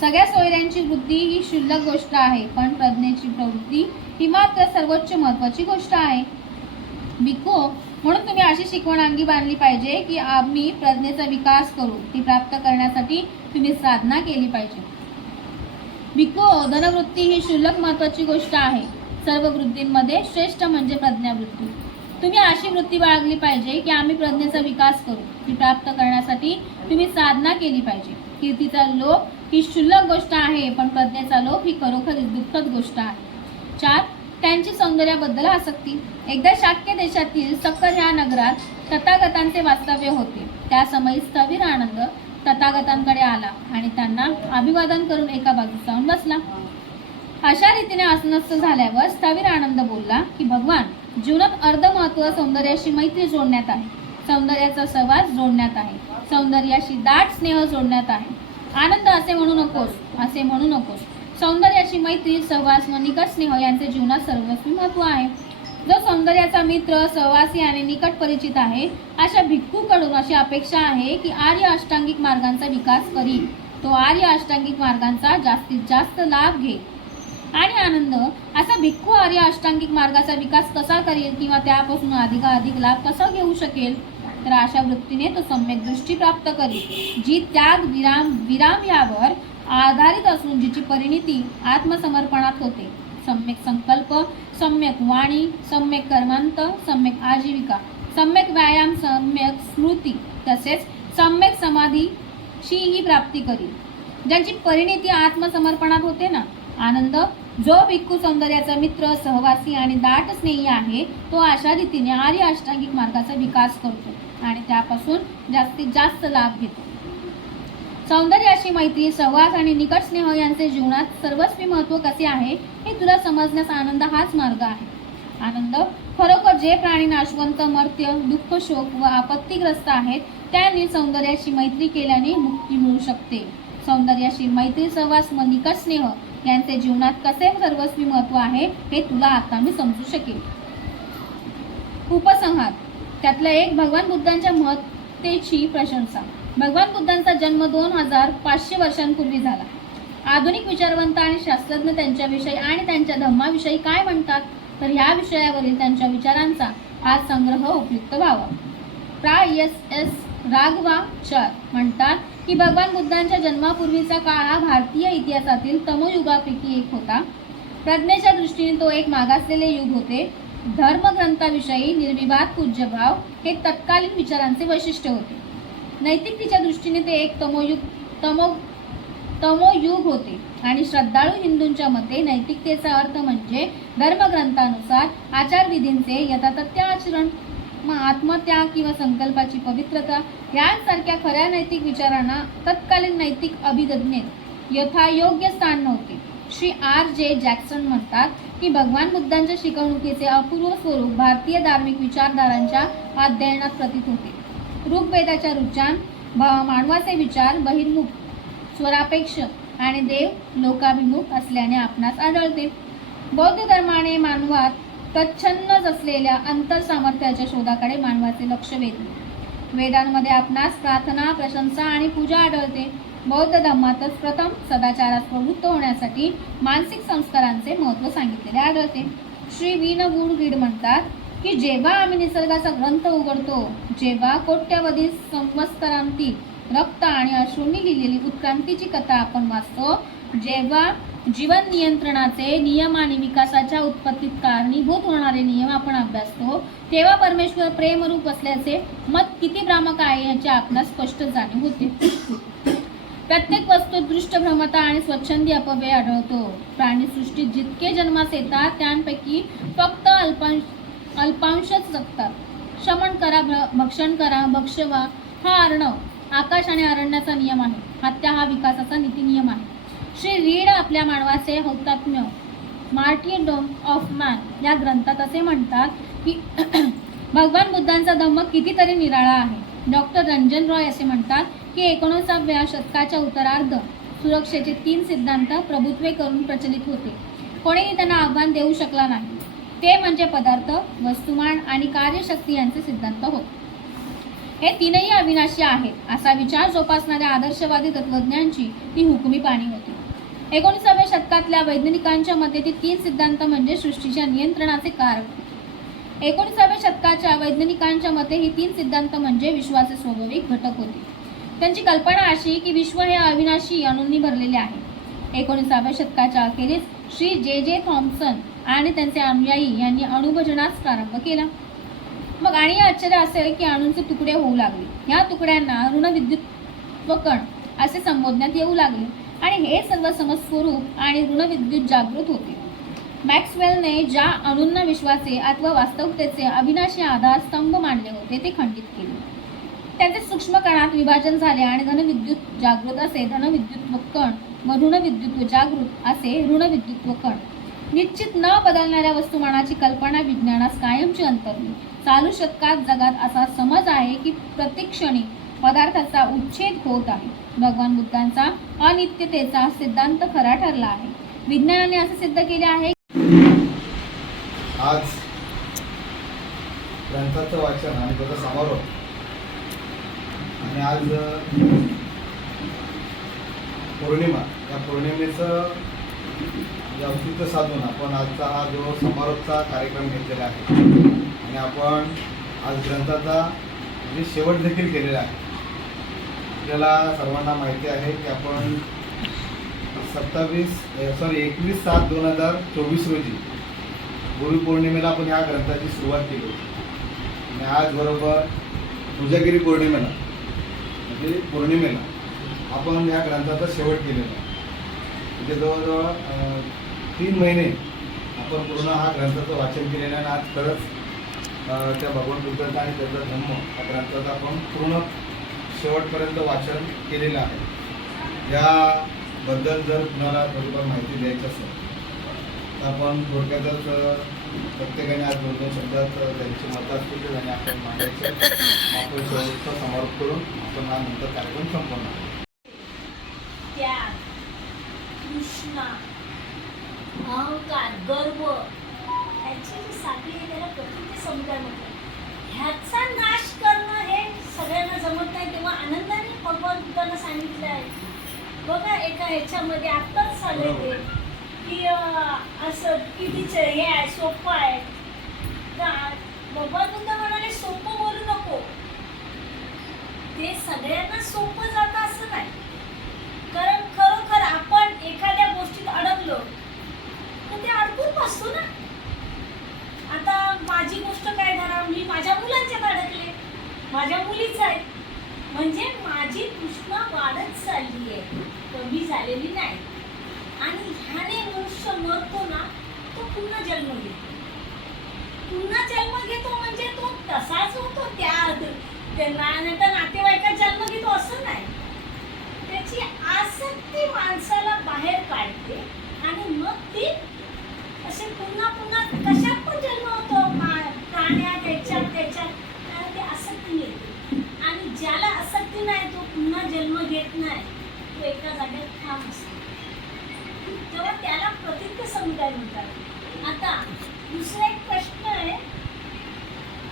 सगळ्या सोयऱ्यांची वृद्धी ही क्षुल्लक गोष्ट आहे, पण प्रज्ञेची प्रवृत्ती ही मात्र सर्वोच्च महत्वाची गोष्ट आहे. भिक्खू म्हणून तुम्ही अशी शिकवण अंगी बांधली पाहिजे की आम्ही प्रज्ञेचा विकास करू. ती प्राप्त करण्यासाठी तुम्ही साधना केली पाहिजे. भिक्खू धनवृत्ती ही क्षुल्लक महत्वाची गोष्ट आहे. सर्व वृत्तींमध्ये श्रेष्ठ म्हणजे प्रज्ञावृत्ती. तुम्ही अशी वृत्ती बाळगली पाहिजे की आम्ही प्रज्ञेचा विकास करू. ती प्राप्त करण्यासाठी तुम्ही साधना केली पाहिजे. कीर्तीचा लोभ ही क्षुल्लक गोष्ट आहे, पण प्रज्ञेचा लोभ ही खरोखर दुःखद गोष्ट आहे. 4. त्यांची सौंदर्याबद्दल आसक्ती. एकदा शाक्य देशातील सक्कर ह्या नगरात तथागतांचे वास्तव्य होते. त्या समयी स्थविर आनंद तथागतांकडे आला आणि त्यांना अभिवादन करून एका बाजूस जाऊन बसला. अशा रीतीने आसनस्थ झाल्यावर स्थविर आनंद बोलला की भगवान, जीवनात अर्धमहत्व सौंदर्याशी मैत्री जोडण्यात आहे, सौंदर्याचा सहवास जोडण्यात आहे, सौंदर्याशी दाट स्नेह जोडण्यात आहे. आनंद असे म्हणू नकोस, असे म्हणू नकोस. सौंदर्याची मैत्री, सहवास व निकट स्नेह यांचे जीवनात सर्वस्वी महत्व आहे. जो सौंदर्याचा मित्र, सहवासी आणि निकट परिचित आहे अशा भिक्खूकडून अशी अपेक्षा आहे की आर्य अष्टांगिक मार्गांचा विकास करील. तो आर्य अष्टांगिक मार्गांचा जास्तीत जास्त लाभ घेईल. आणि आनंद असा भिक्खू आर्य अष्टांगिक मार्गाचा विकास कसा करेल किंवा त्यापासून अधिकाधिक लाभ कसा घेऊ शकेल? तर अशा वृत्तीने तो सम्यक दृष्टी प्राप्त करेल, जी त्याग विराम यावर आधारित असून जिची परिणिती आत्मसमर्पणात होते. सम्यक संकल्प, सम्यक वाणी, सम्यक कर्मांत, सम्यक आजीविका, सम्यक व्यायाम, सम्यक स्मृती तसेच सम्यक समाधीची ही प्राप्ती करील, ज्यांची परिणिती आत्मसमर्पणात होते ना. आनंद जो भिक्खू सौंदर्याचा मित्र, सहवासी आणि दाट स्नेही आहे तो अशा रीतीने आर्य अष्टांगिक मार्गाचा विकास करतो आणि त्यापासून जास्तीत जास्त लाभ घेतो. सौंदर्याशी मैत्री, सहवास आणि निकट स्नेह यांचे जीवनात सर्वस्वी महत्त्व कसे आहे हे तुला समजण्यास आनंद हाच मार्ग आहे. आनंद खरोखर जे प्राणी नाशवंत, मर्त्य, दुःख, शोक व आपत्तीग्रस्त आहेत त्यांनी सौंदर्याशी मैत्री केल्याने मुक्ती मिळू शकते. सौंदर्याशी मैत्री, सहवास व निकट स्नेह यांचे जीवनात कसे सर्वस्वी महत्त्व आहे हे तुला आता मी समजू शकेल. उपसंहार. त्यातलं एक, भगवान बुद्धांच्या महत्तेची प्रशंसा. भगवान बुद्धांचा जन्म 2500 वर्षांपूर्वी झाला. आधुनिक विचारवंत आणि शास्त्रज्ञ त्यांच्याविषयी आणि त्यांच्या धम्माविषयी काय म्हणतात तर ह्या विषयावरील त्यांच्या विचारांचा हा संग्रह उपयुक्त व्हावा. प्रा एस राघवाचार्य म्हणतात की भगवान बुद्धांच्या जन्मापूर्वीचा काळ हा भारतीय इतिहासातील तमोयुगापैकी एक होता. प्रज्ञेच्या दृष्टीने तो एक मागासलेले युग होते. धर्मग्रंथाविषयी निर्विवाद पूज्यभाव हे तत्कालीन विचारांचे वैशिष्ट्य होते. नैतिकतेच्या दृष्टीने ते एक तमोयुग होते आणि श्रद्धाळू हिंदूंच्या मते नैतिकतेचा अर्थ म्हणजे धर्मग्रंथानुसार आचारविधींचे यथातथ्य आचरण, आत्मत्याग किंवा संकल्पाची पवित्रता यांसारख्या खऱ्या नैतिक विचारांना तत्कालीन नैतिक अभिज्ञेत यथायोग्य स्थान नव्हते. श्री R.J. जॅक्सन म्हणतात की भगवान बुद्धांच्या शिकवणुकीचे अपूर्व स्वरूप भारतीय धार्मिक विचारधारांच्या अध्ययनात प्रतीत होते. ऋग्वेदाच्या रुचान मानवाचे विचार बहिर्मुख, स्वरापेक्ष आणि देव लोकाभिमुख असल्याने आपणास आढळते. बौद्ध धर्माने मानवात तच्छन्नच असलेल्या अंतर सामर्थ्याच्या शोधाकडे मानवाचे लक्ष वेधले. वेदांमध्ये आपणास प्रार्थना, प्रशंसा आणि पूजा आढळते. बौद्ध धर्मातच प्रथम सदाचारात प्रवृत्त होण्यासाठी मानसिक संस्कारांचे महत्त्व सांगितलेले आढळते. श्री वीनगुड म्हणतात की जेव्हा आम्ही निसर्गाचा ग्रंथ उघडतो, जेव्हा कोट्यवधी संवत्सरांतील रक्त आणि अश्रूंनी लिहिलेली उत्क्रांतीची कथा आपण वाचतो, जेव्हा जीवन नियंत्रणाचे नियम आणि विकासाच्या उत्पत्तीत कारणीभूत होणारे नियम आपण अभ्यासतो, तेव्हा परमेश्वर प्रेमरूप असल्याचे मत किती भ्रामक आहे याची आपणास स्पष्ट जाणीव होते. प्रत्येक वस्तूत दृष्ट भ्रमता आणि स्वच्छंदी अपव्यय आढळतो. प्राणीसृष्टीत जितके जन्मास येतात त्यांपैकी फक्त अल्पांशच जगतात. श्रमण करा, भक्षण करा, भक्षवा हा अर्णव, आकाश आणि अरण्याचा नियम आहे. हत्या हा विकासाचा नीतिनियम आहे. श्री रीड आपल्या मानवाचे हौतात्म्य मार्टियरडम ऑफ मॅन या ग्रंथात असे म्हणतात की भगवान बुद्धांचा धम्म कितीतरी निराळा आहे. डॉक्टर रंजन रॉय असे म्हणतात की 19व्या शतकाच्या उत्तरार्ध सुरक्षेचे 3 सिद्धांत प्रभुत्व करून प्रचलित होते. कोणीही त्यांना आव्हान देऊ शकला नाही. ते म्हणजे पदार्थ, वस्तुमान आणि कार्यशक्ती यांचे सिद्धांत होते. हे तीनही अविनाशी आहेत असा विचार जोपासणाऱ्या आदर्शवादी तत्त्वज्ञांची ती हुकमी पाणी होती. 19व्या शतकातल्या वैज्ञानिकांच्या मते ते 3 सिद्धांत म्हणजे सृष्टीच्या नियंत्रणाचे कारक. 19व्या शतकाच्या वैज्ञानिकांच्या मते ही 3 सिद्धांत म्हणजे विश्वाचे स्वाभाविक घटक होते. त्यांची कल्पना अशी की विश्व हे अविनाशी अणूंनी भरलेले आहे. 19व्या शतकाच्या अखेरीस श्री जे थॉम्सन आणि त्यांचे अनुयायी यांनी अणुभजनास प्रारंभ केला. मग आणि आश्चर्य असेल की अणूंचे तुकडे होऊ लागले. या तुकड्यांना ऋणविद्युत कण असे संबोधण्यात येऊ लागले आणि हे सर्व समस्वरूप आणि ऋणविद्युत जागृत होते. मॅक्सवेलने ज्या अणूंना विश्वाचे अथवा वास्तविकतेचे अविनाशी आधारस्तंभ मानले होते ते खंडित केले. त्यांचे सूक्ष्म कणात विभाजन झाले आणि धनविद्युत जागृत असे धनविद्युत्व कण व ऋणविद्युत्व जागृत असे ऋणविद्युत्व कण. निश्चित न बदलणाऱ्या वस्तुमानाची कल्पना विज्ञानास कायमची अंतरली. चालू शतकात जगात असा समज आहे की प्रत्येक क्षणी पदार्थाचा उच्छेद होत आहे. भगवान बुद्धांचा अनित्यतेचा सिद्धांत खरा ठरला आहे. विज्ञानाने असे सिद्ध केले आहे. आज ग्रंथाचं वाचन आणि त्याचा समारोप आणि आज पौर्णिमा, या पौर्णिमेचं औचित्य साधून आपण आजचा हा जो समारोपचा कार्यक्रम घेतलेला आहे आणि आपण आज ग्रंथाचा म्हणजे शेवट देखील केलेला आहे. आपल्याला सर्वांना माहिती आहे की आपण 21/7/2024 रोजी गुरुपौर्णिमेला आपण ह्या ग्रंथाची सुरुवात केली आणि आज बरोबर पूजागिरी पौर्णिमेला म्हणजे पौर्णिमेला आपण या ग्रंथाचा शेवट केलेला आहे. म्हणजे जवळजवळ 3 महिने आपण पूर्ण हा ग्रंथाचं वाचन केलेलं आहे आणि आज खरंच त्या भगवान बुद्धाचा आणि त्याचा धम्म या ग्रंथाचं आपण पूर्ण शेवटपर्यंत वाचन केलेलं आहे. याबद्दल जर कुणाला थोडीफार माहिती द्यायची असेल तर आपण थोडक्यातच प्रत्येकाने आज 2-2 शब्दात त्यांची मतं असतील तर त्यांनी आपण मांडायचे. आपण शेवटचा समारोप करून आपण हा नंतर कार्यक्रम संपवणार. त्याग, तृष्णा, अहंकार, गर्व ह्याची जी साखळी आहे त्याला प्रकृती समुदाय म्हणतात. ह्याचा नाश करणं हे सगळ्यांना जमत नाही. तेव्हा आनंदाने भगवान बुद्धांना सांगितलं आहे बघा एका ह्याच्यामध्ये आत्ताच झालंय ते की असं कितीचं हे आहे सोपं आहे. भगवान बुद्ध म्हणाले सोपं बोलू नको. ते सगळ्यांना सोपं जातं असं नाही. कारण खरोखर आपण एखाद्या गोष्टीत अडकलो तर ते अडकून बसतो ना. आता माझी गोष्ट काय धरा, मी माझ्या मुलांच्यात अडकले, माझ्या मुलीच आहे म्हणजे माझी तृष्णा वाढत चालली आहे, कमी झालेली नाही. आणि ह्याने मनुष्य मरतो ना तो पुन्हा जन्म घेतो. पुन्हा जन्म घेतो म्हणजे तो तसाच होतो त्यांना नाही तर नातेवाईकात जन्म घेतो असं नाही. त्याची आसक्ती माणसाला बाहेर काढते आणि मग ती असे पुन्हा पुन्हा कशात पण जन्म होतो. प्राण्यात त्याच्यात ते आसक्ती येते. आणि ज्याला आसक्ती नाही तो पुन्हा जन्म घेत नाही, तो एका जागेत ठाम असतो. तेव्हा त्याला प्रतिज्ञ समुदाय म्हणतात. आता दुसरा एक प्रश्न आहे.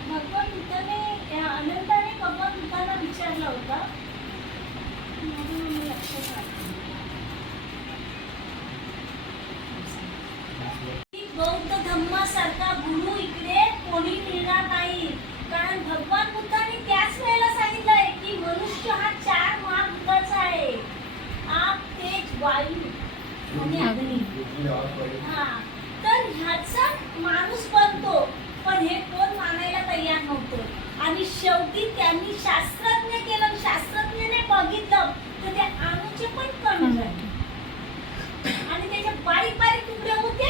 भगवान बुद्धाने अनंताने भगवान बुद्धांना विचारला होता, लक्षात बौद्ध धम्मासारखा गुरु इकडे कोणी मिळणार नाही. कारण भगवान बुद्धांनी त्याच वेळेला सांगितलंय की मनुष्य हा 4 महाभूताचा आहे. आप, तेज, वायू आणि अग्नी. तर ह्याचा माणूस बनतो पण हे कोण मानायला तयार नव्हतं. आणि शेवटी त्यांनी शास्त्रज्ञ केलं. शास्त्रज्ञाने बघितलं तर त्या अणूचे पण कण झाले आणि त्याचे बारीक बारीक तुकडे होते.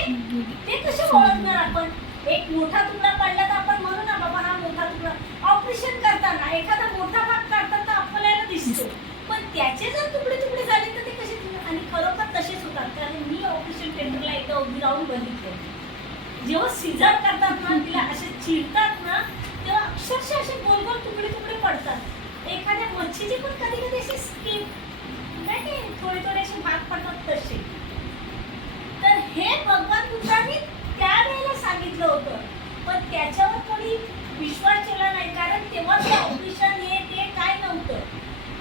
ते कसे ओळखणार आपण? एक मोठा तुकडा पडला तर आपण म्हणू ना बाबा हा मोठा तुकडा. ऑपरेशन करताना एखादा मोठा भाग काढतात तर आपल्याला दिसतो, पण त्याचे जर तुकडे तुकडे झाले तर ते कसे? आणि खरोखर तसेच होतात. कारण मी ऑपरेशन थिएटरला एकदा उभी राहून बघितलं. जेव्हा सिझर करतात ना तिला असे चिरतात ना तेव्हा अक्षरशः असे गोल गोल तुकडे तुकडे पडतात एखाद्या मच्छीची पण कधी कधी अशी स्किन नाही थोडे असे भाग पडतात तसे. तर हे भगवान बुद्धांनी त्यावेळेला सांगितलं होतं, पण त्याच्यावर कोणी विश्वास ठेवला नाही, कारण तेव्हा ते ऑपरेशन हे ते काय नव्हतं,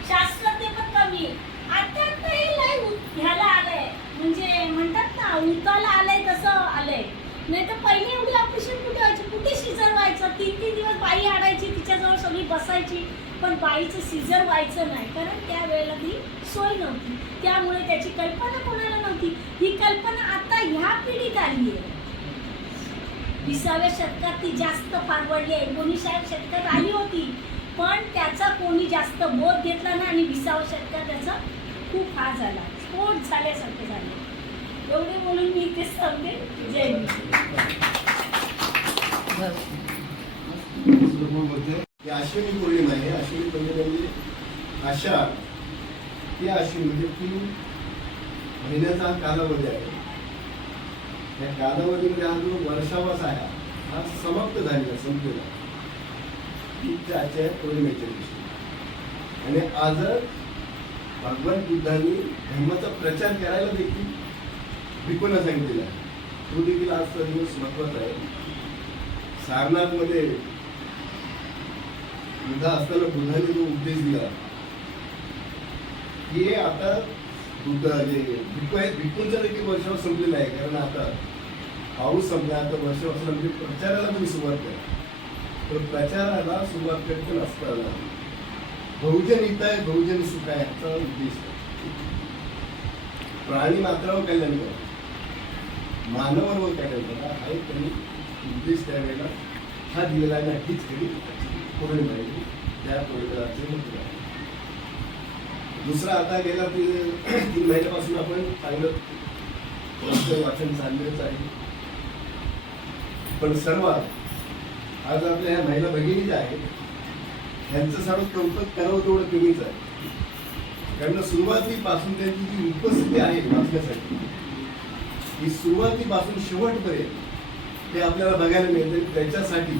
शास्त्रज्ञ पण कमी. आता हे लय ह्याला आलंय, म्हणजे म्हणतात ना उताला आलंय तसं आलंय. नाही तर पहिले एवढी ऑपरेशन कुठे व्हायची, कुठे सिझर व्हायचं, 3-3 दिवस बाई आणायची तिच्याजवळ सगळी बसायची, पण बाईचं सिझर व्हायचं नाही, कारण त्यावेळेला ती सोय नव्हती. त्यामुळे त्याची कल्पना कोणाला नव्हती. ही कल्पना आता ह्या पिढीत आली आहे. 20व्या शतकात ती जास्त फार वाढली आहे. 19व्या शतकात आली होती, पण त्याचा कोणी जास्त बोध घेतला नाही आणि 20व्या शतकात त्याचा खूप हा झाला, स्फोट झाल्यासारखं झालं. एवढे बोलून मी इथेच सांगते. जय हिंद. ही अश्विनी पौर्णिमा आहे. अश्विनी पौर्णिमा म्हणजे आषाढ, ती अश्विनी म्हणजे 3 महिन्याचा कालावधी आहे. त्या कालावधीमध्ये हा जो वर्षावास आहे हा समाप्त झालेला, संपलेला त्याच्या पौर्णिमेच्या दिवशी. आणि आज भगवान बुद्धांनी धर्माचा प्रचार करायला देखील भिकूंना सांगितलेला आहे. तो देखील आजचा दिवस महत्वाचा आहे. सारनाथमध्ये बुद्ध असताना बुद्धांनी जो उपदेश दिला की आता बुद्ध जे भिक्खू आहेत, भिक्खूंचा देखील वर्षावर संपलेला आहे. कारण आता पाऊस संपला, आता वर्षावर म्हणजे प्रचाराला तुम्ही सुरुवात करा. तर प्रचाराला सुरुवात करत असताना बहुजन हित आहे, बहुजन सुख आहे याचा उद्देश आहे. प्राणी मात्रावर कल्याण करा, मानवावर कल्याण करा हा एक त्यांनी उद्देश त्यावेळेला हा दिलेला आहे. हीच खरी पौर्णिमा आहे, त्या पौर्णिमेचे महत्व आहे. दुसरा आता गेला 3 महिन्यापासून आपण चांगलं वाचन चाललेलंच आहे. पण सर्वात आज आपल्या ह्या महिला भगिनी ज्या आहेत त्यांचं सर्व कौतुक करावं तेवढं कमीच आहे. कारण सुरुवातीपासून त्यांची जी उपस्थिती आहे वाचण्यासाठी, ही सुरुवातीपासून शेवटपर्यंत ते आपल्याला बघायला मिळते. त्याच्यासाठी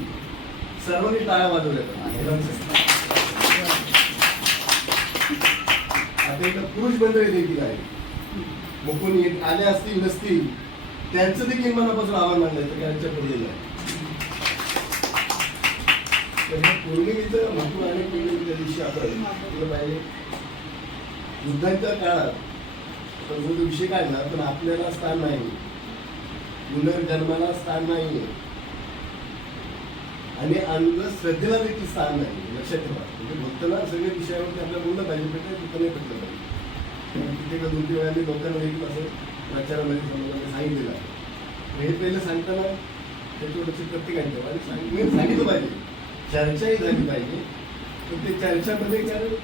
सर्वांनी टाळ्या वाजवल्या. आता इथं पुरुष मंडळी देखील आहे, मग कोणी आले असतील नसतील त्यांचं देखील मनापासून आभार मानलं त्यांच्या पडलेलं आहे. तर ह्या पौर्णिमेचं महत्व आणि पौर्णिमेच्या दिवशी आपण केलं पाहिजे. युद्धाच्या काळात तर जो विषय काय ना, पण आपल्याला स्थान नाही, पुनर्जन्माला स्थान नाही आणि अंधश्रद्धेला देखील स्थान नाही. लक्षात ठेवा. म्हणजे भक्तांना सगळ्या विषयावरती आपल्याला बोललं पाहिजे, तिथं नाही पटलं पाहिजे. तिथे का 2-3 वेळाने लोकांना देखील असं प्रचारामध्ये समाजामध्ये सांगितलेलं आहे. हे पहिलं सांगताना त्याच्यावरची प्रत्येकाने आणि सांगितलं पाहिजे, चर्चाही झाली पाहिजे. पण ते चर्चामध्ये कारण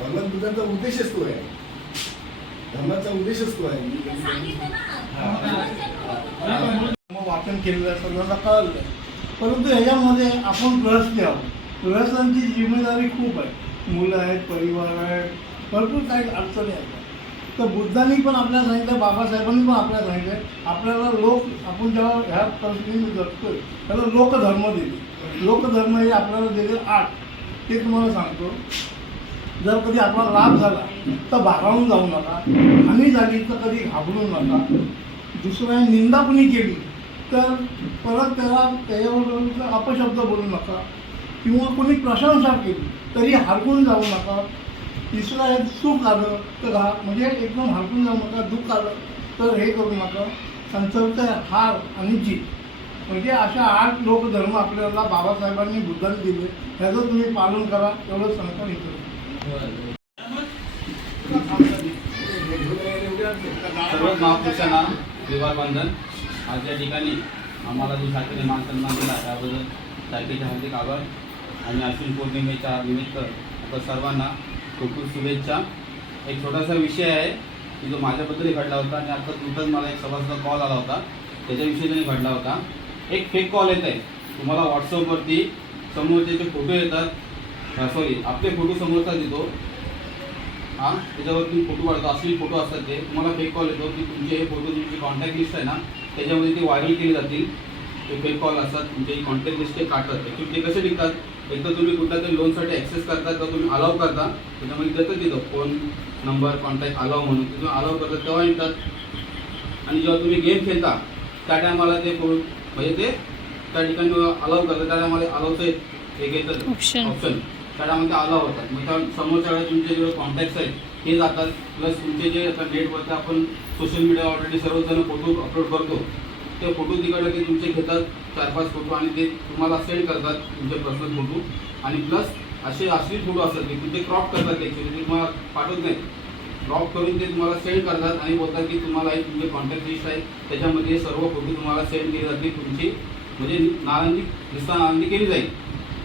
भगवान बुद्धांचा उद्देशच तो आहे, धर्माचा उद्देशच तो आहे. वाचन केलेलं सर्वांना कळलं. परंतु ह्याच्यामध्ये आपण गृहस्थी आहोत. गृहस्थांची जिम्मेदारी खूप आहे. मुलं आहेत, परिवार आहे, भरपूर काही अडचणी आहेत. तर बुद्धांनी पण आपल्याला सांगितलं, बाबासाहेबांनी पण आपल्याला सांगितलं, आपल्याला आपण जेव्हा ह्या परिस्थितीमध्ये जगतोय त्याला लोकधर्म दिले. लोकधर्म हे आपल्याला दिले 8. ते तुम्हाला सांगतो. जर कधी आपला लाभ झाला तर भारावून जाऊ नका, हानी झाली तर कधी घाबरू नका, दुसऱ्याने निंदा कुणी केली तर परत त्याच्यावर अपशब्द बोलू नका, किंवा कोणी प्रशंसा केली तरी हरकून जाऊ नका. तिसरं आहे सुख आलं तर म्हणजे एकदम हरकून जाऊ नका, दुःख आलं तर हे करू नका. आणि चौथं आहे हार आणि जीत. म्हणजे अशा 8 लोकधर्म आपल्याला बाबासाहेबांनी बुद्धांनी दिले. ह्याचं तुम्ही पालन करा एवढं सांगता येतं. सर्व महापुरुषांना विवाहबंधन. आज या ठिकाणी आम्हाला जो शाखेने मान सन्मान दिला त्याबद्दल शाखेच्या हार्दिक आभार. आणि अश्विन पौर्णिमेच्या निमित्त आपण सर्वांना खूप खूप शुभेच्छा. एक छोटासा विषय आहे की जो माझ्याबद्दलही घडला होता आणि आता तुमचाच मला एक सभासदा कॉल आला होता त्याच्याविषयी त्यांनी घडला होता. एक फेक कॉल येत आहे तुम्हाला व्हॉट्सअपवरती, समोरचे फोटो येतात, सॉरी आपले फोटो समोरचा देतो, हां त्याच्यावरती फोटो काढतो, असली फोटो असतात ते. तुम्हाला फेक कॉल येतो की तुमचे हे फोटो, तुमची कॉन्टॅक्ट लिस्ट आहे ना त्याच्यामध्ये ते व्हायरल केले जातील. ते फेक कॉल असतात, तुमचे कॉन्टॅक्ट लिस्ट ते काढतात. ॲक्च्युली ते कसे निघतात, एक तर तुम्ही कुठल्या तरी लोनसाठी ॲक्सेस करता तर तुम्ही अलाव करता, त्याच्यामध्ये देतं तिथं फोन नंबर कॉन्टॅक्ट अलाव म्हणून तुम्ही अलाव करता तेव्हा येतात. आणि जेव्हा तुम्ही गेम खेळता त्या टायमाला ते म्हणजे ते त्या ठिकाणी अलाव करतात, त्या टायमाला अलावचं एक येतं ऑप्शन. त्या टायमाला ते अलाव होतात. मग त्या समोरच्या वेळेस तुमचे जे कॉन्टॅक्ट्स आहेत ते जातात, प्लस तुमचे जे आता नेटवरती आपण सोशल मीडिया ऑलरेडी सर्वजण फोटो अपलोड करतो, ते फोटो तिकडे ते तुमचे घेतात 4-5 फोटो आणि ते तुम्हाला सेंड करतात तुमचे पर्सनल फोटो. आणि प्लस असे असली फोटो असतात की तुमचे क्रॉप करतात, ॲक्च्युली ते तुम्हाला पाठवत नाही, क्रॉप करून ते तुम्हाला सेंड करतात आणि बोलतात की तुम्हाला एक तुमचे कॉन्टॅक्ट लिस्ट आहे त्याच्यामध्ये सर्व फोटो तुम्हाला सेंड केली जाते, तुमची म्हणजे नारांजी केली जाईल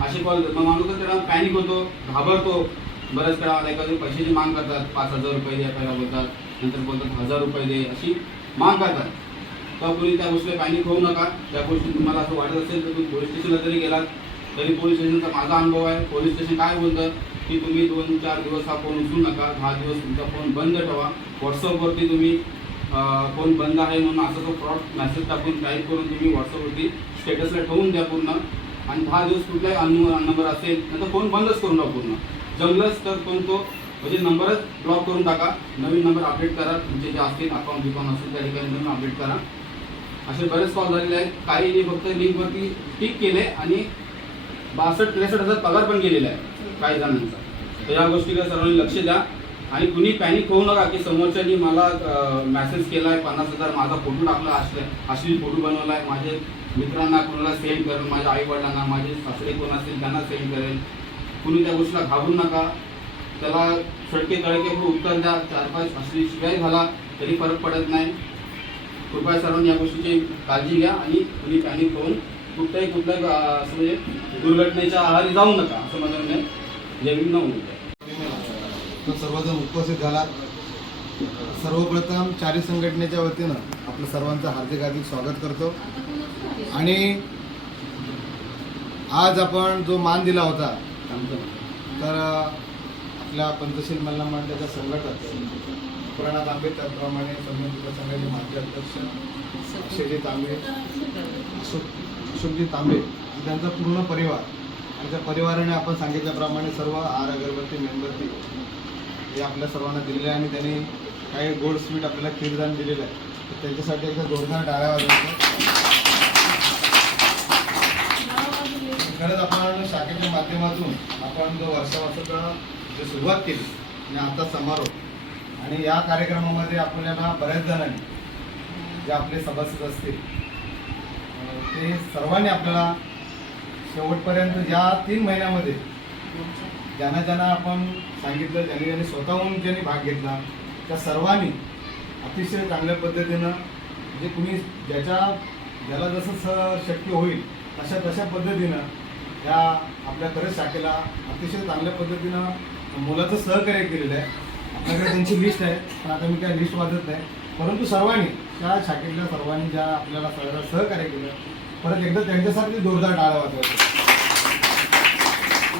असे कॉल. मग माणूस तर त्याला पॅनिक होतो, घाबरतो. बऱ्याच वेळा एखादी पैशाची माग करतात, 5,000 रुपये द्या पहिला बोलतात, नंतर बोलतात 1,000 रुपये दे, अशी माग करतात. तर कोणी त्या गोष्टीला पॅनिक होऊ नका. त्या गोष्टी तुम्हाला असं वाटत असेल तर तुम्ही पोलीस स्टेशनला जरी गेलात तरी पोलीस स्टेशनचा माझा अनुभव आहे, पोलीस स्टेशन काय बोलतं की तुम्ही 2-4 दिवस हा फोन उचलू नका, 10 दिवस तुमचा फोन बंद ठेवा. व्हॉट्सअपवरती तुम्ही फोन बंद आहे म्हणून असा तो फ्रॉड मेसेज टाकून टाईप करून तुम्ही व्हॉट्सअपवरती स्टेटसला ठेवून द्या पूर्ण. आणि 10 दिवस कुठलाही अननोन नंबर असेल तर फोन बंदच करून टाका पूर्ण. जमलंच तर पण तो म्हणजे नंबरच ब्लॉक करून टाका, नवीन नंबर अपडेट करा, तुमचे जे असतील अकाउंट असेल त्या ठिकाणी नंबर अपडेट करा. असे बरेच कॉल झालेले आहेत. काहींनी फक्त लिंकवरती क्लिक केले आणि 62-63 हजार पगार पण गेलेला आहे काही जणांचा. तर या गोष्टीकडे सर्वांनी लक्ष द्या आणि कुणी पॅनिक होऊ नका की समोरच्यानी मला मेसेज केला आहे 50,000, माझा फोटो टाकला, अश्लील फोटो बनवला आहे, माझे मित्रांना कोणाला सेंड करेल, माझ्या आईवडिलांना, माझे सासरे कोण असतील त्यांना सेंड करेल. कुणी त्या गोष्टीला घाबरू नका, त्याला सडके तळके उत्तर द्या. 4-5 अश्लील शिवाय झाला तरी फरक पडत नाही. कृपया सर्वांनी या गोष्टीची काळजी घ्या आणि कुणी पॅनिक होऊन कुठल्याही असं म्हणजे दुर्घटनेच्या आहारी जाऊ नका, असं माझं म्हणणं आहे. जय भीम, न होऊ तो सर्वजण उपस्थित झाला. सर्वप्रथम चारी संघटनेच्या वतीनं आपलं सर्वांचं हार्दिक हार्दिक स्वागत करतो. आणि आज आपण जो मान दिला होता तर आपल्या पंचशील मल्ला मंडळाच्या संघटक पुराणात तांबे, त्याचप्रमाणे संबंधित संघाचे माजी अध्यक्ष अक्षयजी तांबे, अशोकजी तांबे आणि त्यांचा पूर्ण परिवार आणि त्या परिवाराने आपण सांगितल्याप्रमाणे सर्व आर अगरबत्ती मेणबत्ती हे आपल्या सर्वांना दिलेले आहे आणि त्यांनी काही गोड स्वीट आपल्याला खीरदान दिलेलं आहे. तर त्यांच्यासाठी एकदा जोरदार टाळ्या वाजवतो. खरंच आपण शाखेच्या माध्यमातून आपण जो वर्षावासाचा जी सुरुवात केली आणि आता समारोप आणि या कार्यक्रमामध्ये आपल्याला बऱ्याच जणांनी जे आपले सभासद असतील ते सर्वांनी आपल्याला शेवटपर्यंत या 3 महिन्यामध्ये ज्यांना आपण सांगितलं, ज्यांनी स्वतःहून ज्यांनी भाग घेतला त्या सर्वांनी अतिशय चांगल्या पद्धतीनं म्हणजे कुणी ज्याला जसं शक्य होईल तशा पद्धतीनं या आपल्या खरंच शाखेला अतिशय चांगल्या पद्धतीनं मुलाचं सहकार्य केलेलं आहे. आपल्याकडे त्यांची लिस्ट आहे पण आता मी काय लिस्ट वाचत नाही, परंतु सर्वांनी त्या शाखेतल्या सर्वांनी ज्या आपल्याला सहकार्य केलं परत एकदा त्यांच्यासाठी जोरदार टाळ्या वाजवायचं.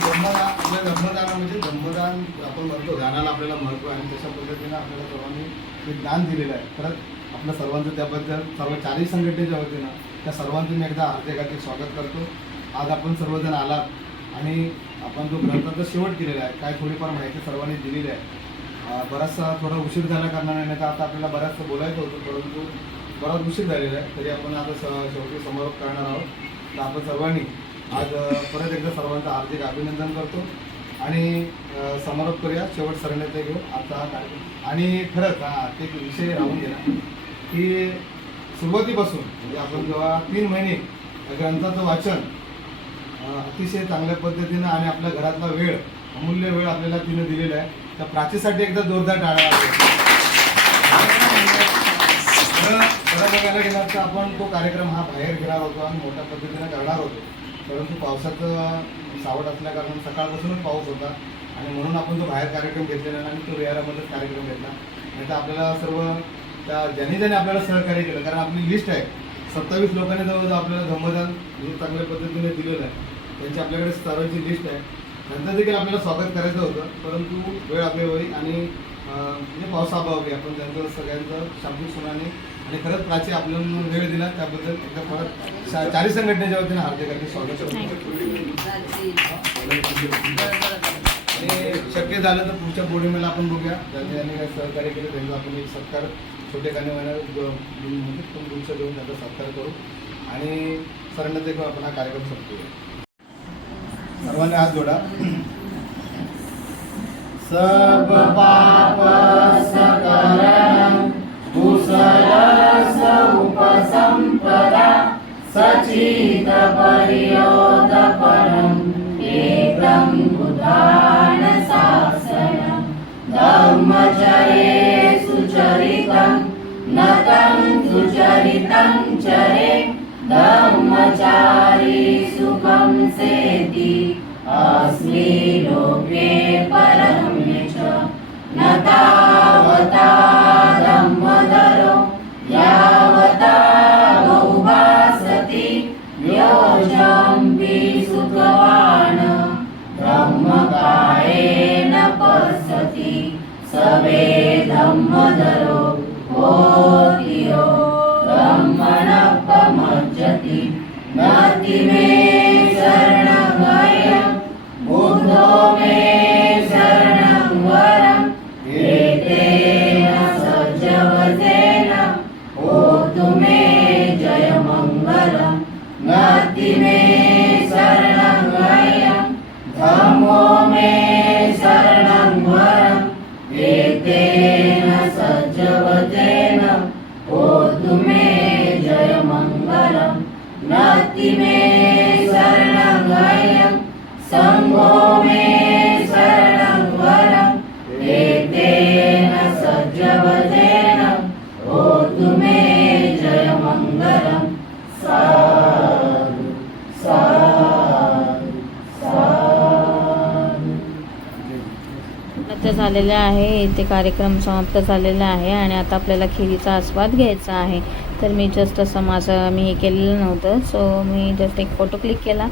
आपल्या धर्मदान म्हणजे धर्मदान आपण म्हणतो, दानाला आपल्याला महत्त्व आहे आणि तशा पद्धतीनं आपल्याला सर्वांनी एक दान दिलेलं आहे. परत आपल्या सर्वांचं त्याबद्दल सर्व 4ही संघटनेच्या वतीनं त्या सर्वांचं मी एकदा हार्दिक स्वागत करतो. आज आपण सर्वजण आलात आणि आपण जो ग्रंथाचा शेवट केलेला आहे, काय थोडीफार माहिती सर्वांनी दिलेली आहे. बराचसा थोडा उशीर झाल्या कारणाने नाही तर आता आपल्याला बराचसं बोलायचं होतं, परंतु बराच उशीर झालेला आहे. तरी आपण आता शेवटी समारोप करणार आहोत. तर आपण सर्वांनी आज परत एकदा सर्वांचं हार्दिक अभिनंदन करतो आणि समारोप करूया शेवट सरण्याचा घेऊन आजचा हा कार्यक्रम. आणि खरंच एक विषय राहून गेला की सुरुवातीपासून म्हणजे आपण जेव्हा 3 महिने ग्रंथाचं वाचन अतिशय चांगल्या पद्धतीनं आणि आपल्या घरातला वेळ, अमूल्य वेळ आपल्याला तिनं दिलेला आहे. त्या प्राचीसाठी एकदा जोरदार टाळ्या खरं बघायला गेला तर आपण तो कार्यक्रम हा बाहेर घेणार होतो आणि मोठ्या पद्धतीनं करणार होतो, परंतु पावसाचं सावट असल्याकारणाने सकाळपासूनच पाऊस होता आणि म्हणून आपण तो बाहेर कार्यक्रम घेतलेला आणि तो विहारामध्येच कार्यक्रम घेतला. नाही तर आपल्याला सर्व त्या ज्यांनी आपल्याला सहकार्य केलं, कारण आपली लिस्ट आहे 27 लोकांनी जवळ आपल्याला धम्मदान म्हणजे चांगल्या पद्धतीने दिलेलं आहे. त्यांची आपल्याकडे सर्वांची लिस्ट आहे. नंतर देखील आपल्याला स्वागत करायचं होतं, परंतु वेळ अभावी आणि म्हणजे पावसाअभावी आपण त्यांचं सगळ्यांचं शाब्दिक सुनाने आणि खरंच प्राची आपल्याला वेळ दिला त्याबद्दल एकदा परत चारी संघटनेच्या वतीने हार्दिक हार्दिक स्वागत करतो. आणि शक्य झालं तर पुढच्या पौर्णिमेला आपण बघूया ज्यांनी ज्यांनी काही सहकार्य केलं त्यांना आपण एक सत्कार छोटे काने गुच्छ देऊन त्याचा सत्कार करू आणि सरांना देखील आपण हा कार्यक्रम संपवूया. सर्वांनी हात जोडा. सब पाप सकरणं कुशल उपसंपदा सचित पर्योदपनं एकं बुधान शासनं धम्मचर्ये सुचरितं नतं सुचरितं चरे धम्मचारी सुखं सेति अस्मि लोके परं च न तावता धम्मधरो यावता बहुभासति योजम्पि सुखवान् ब्रह्मकायेन पश्यति सवे धम्मधरो होति यो ब्रह्मणः पमज्जति नति मे शरणं बुद्धो मे शरणं वरम् एतेन सज्जवतेन होतु मे जयमङ्गलम् नति मे शरणं धम्मो मे शरणं वरम् एतेन सज्जवतेन होतु मे जयमङ्गलम् नति मे शरणं संघो मे शरणं वरम् एतेन सज्जवतेन होतु मे जयमङ्गलम् साधु साधु साधु. नृत्य झालेले आहे. इथे कार्यक्रम समाप्त झालेला आहे आणि आता आपल्याला खिरीचा आस्वाद घ्यायचा आहे. तर मी जस्ट असं मी हे केलेलं नव्हतं, सो मी जस्ट एक फोटो क्लिक केला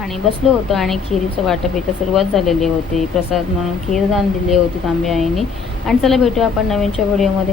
आणि बसलो होतो आणि खिरीचं वाटप इथं सुरुवात झालेली होती. प्रसाद म्हणून खीरदान दिली होती तांबे आईने. आणि चला भेटूया आपण नवीनच्या व्हिडिओमध्ये.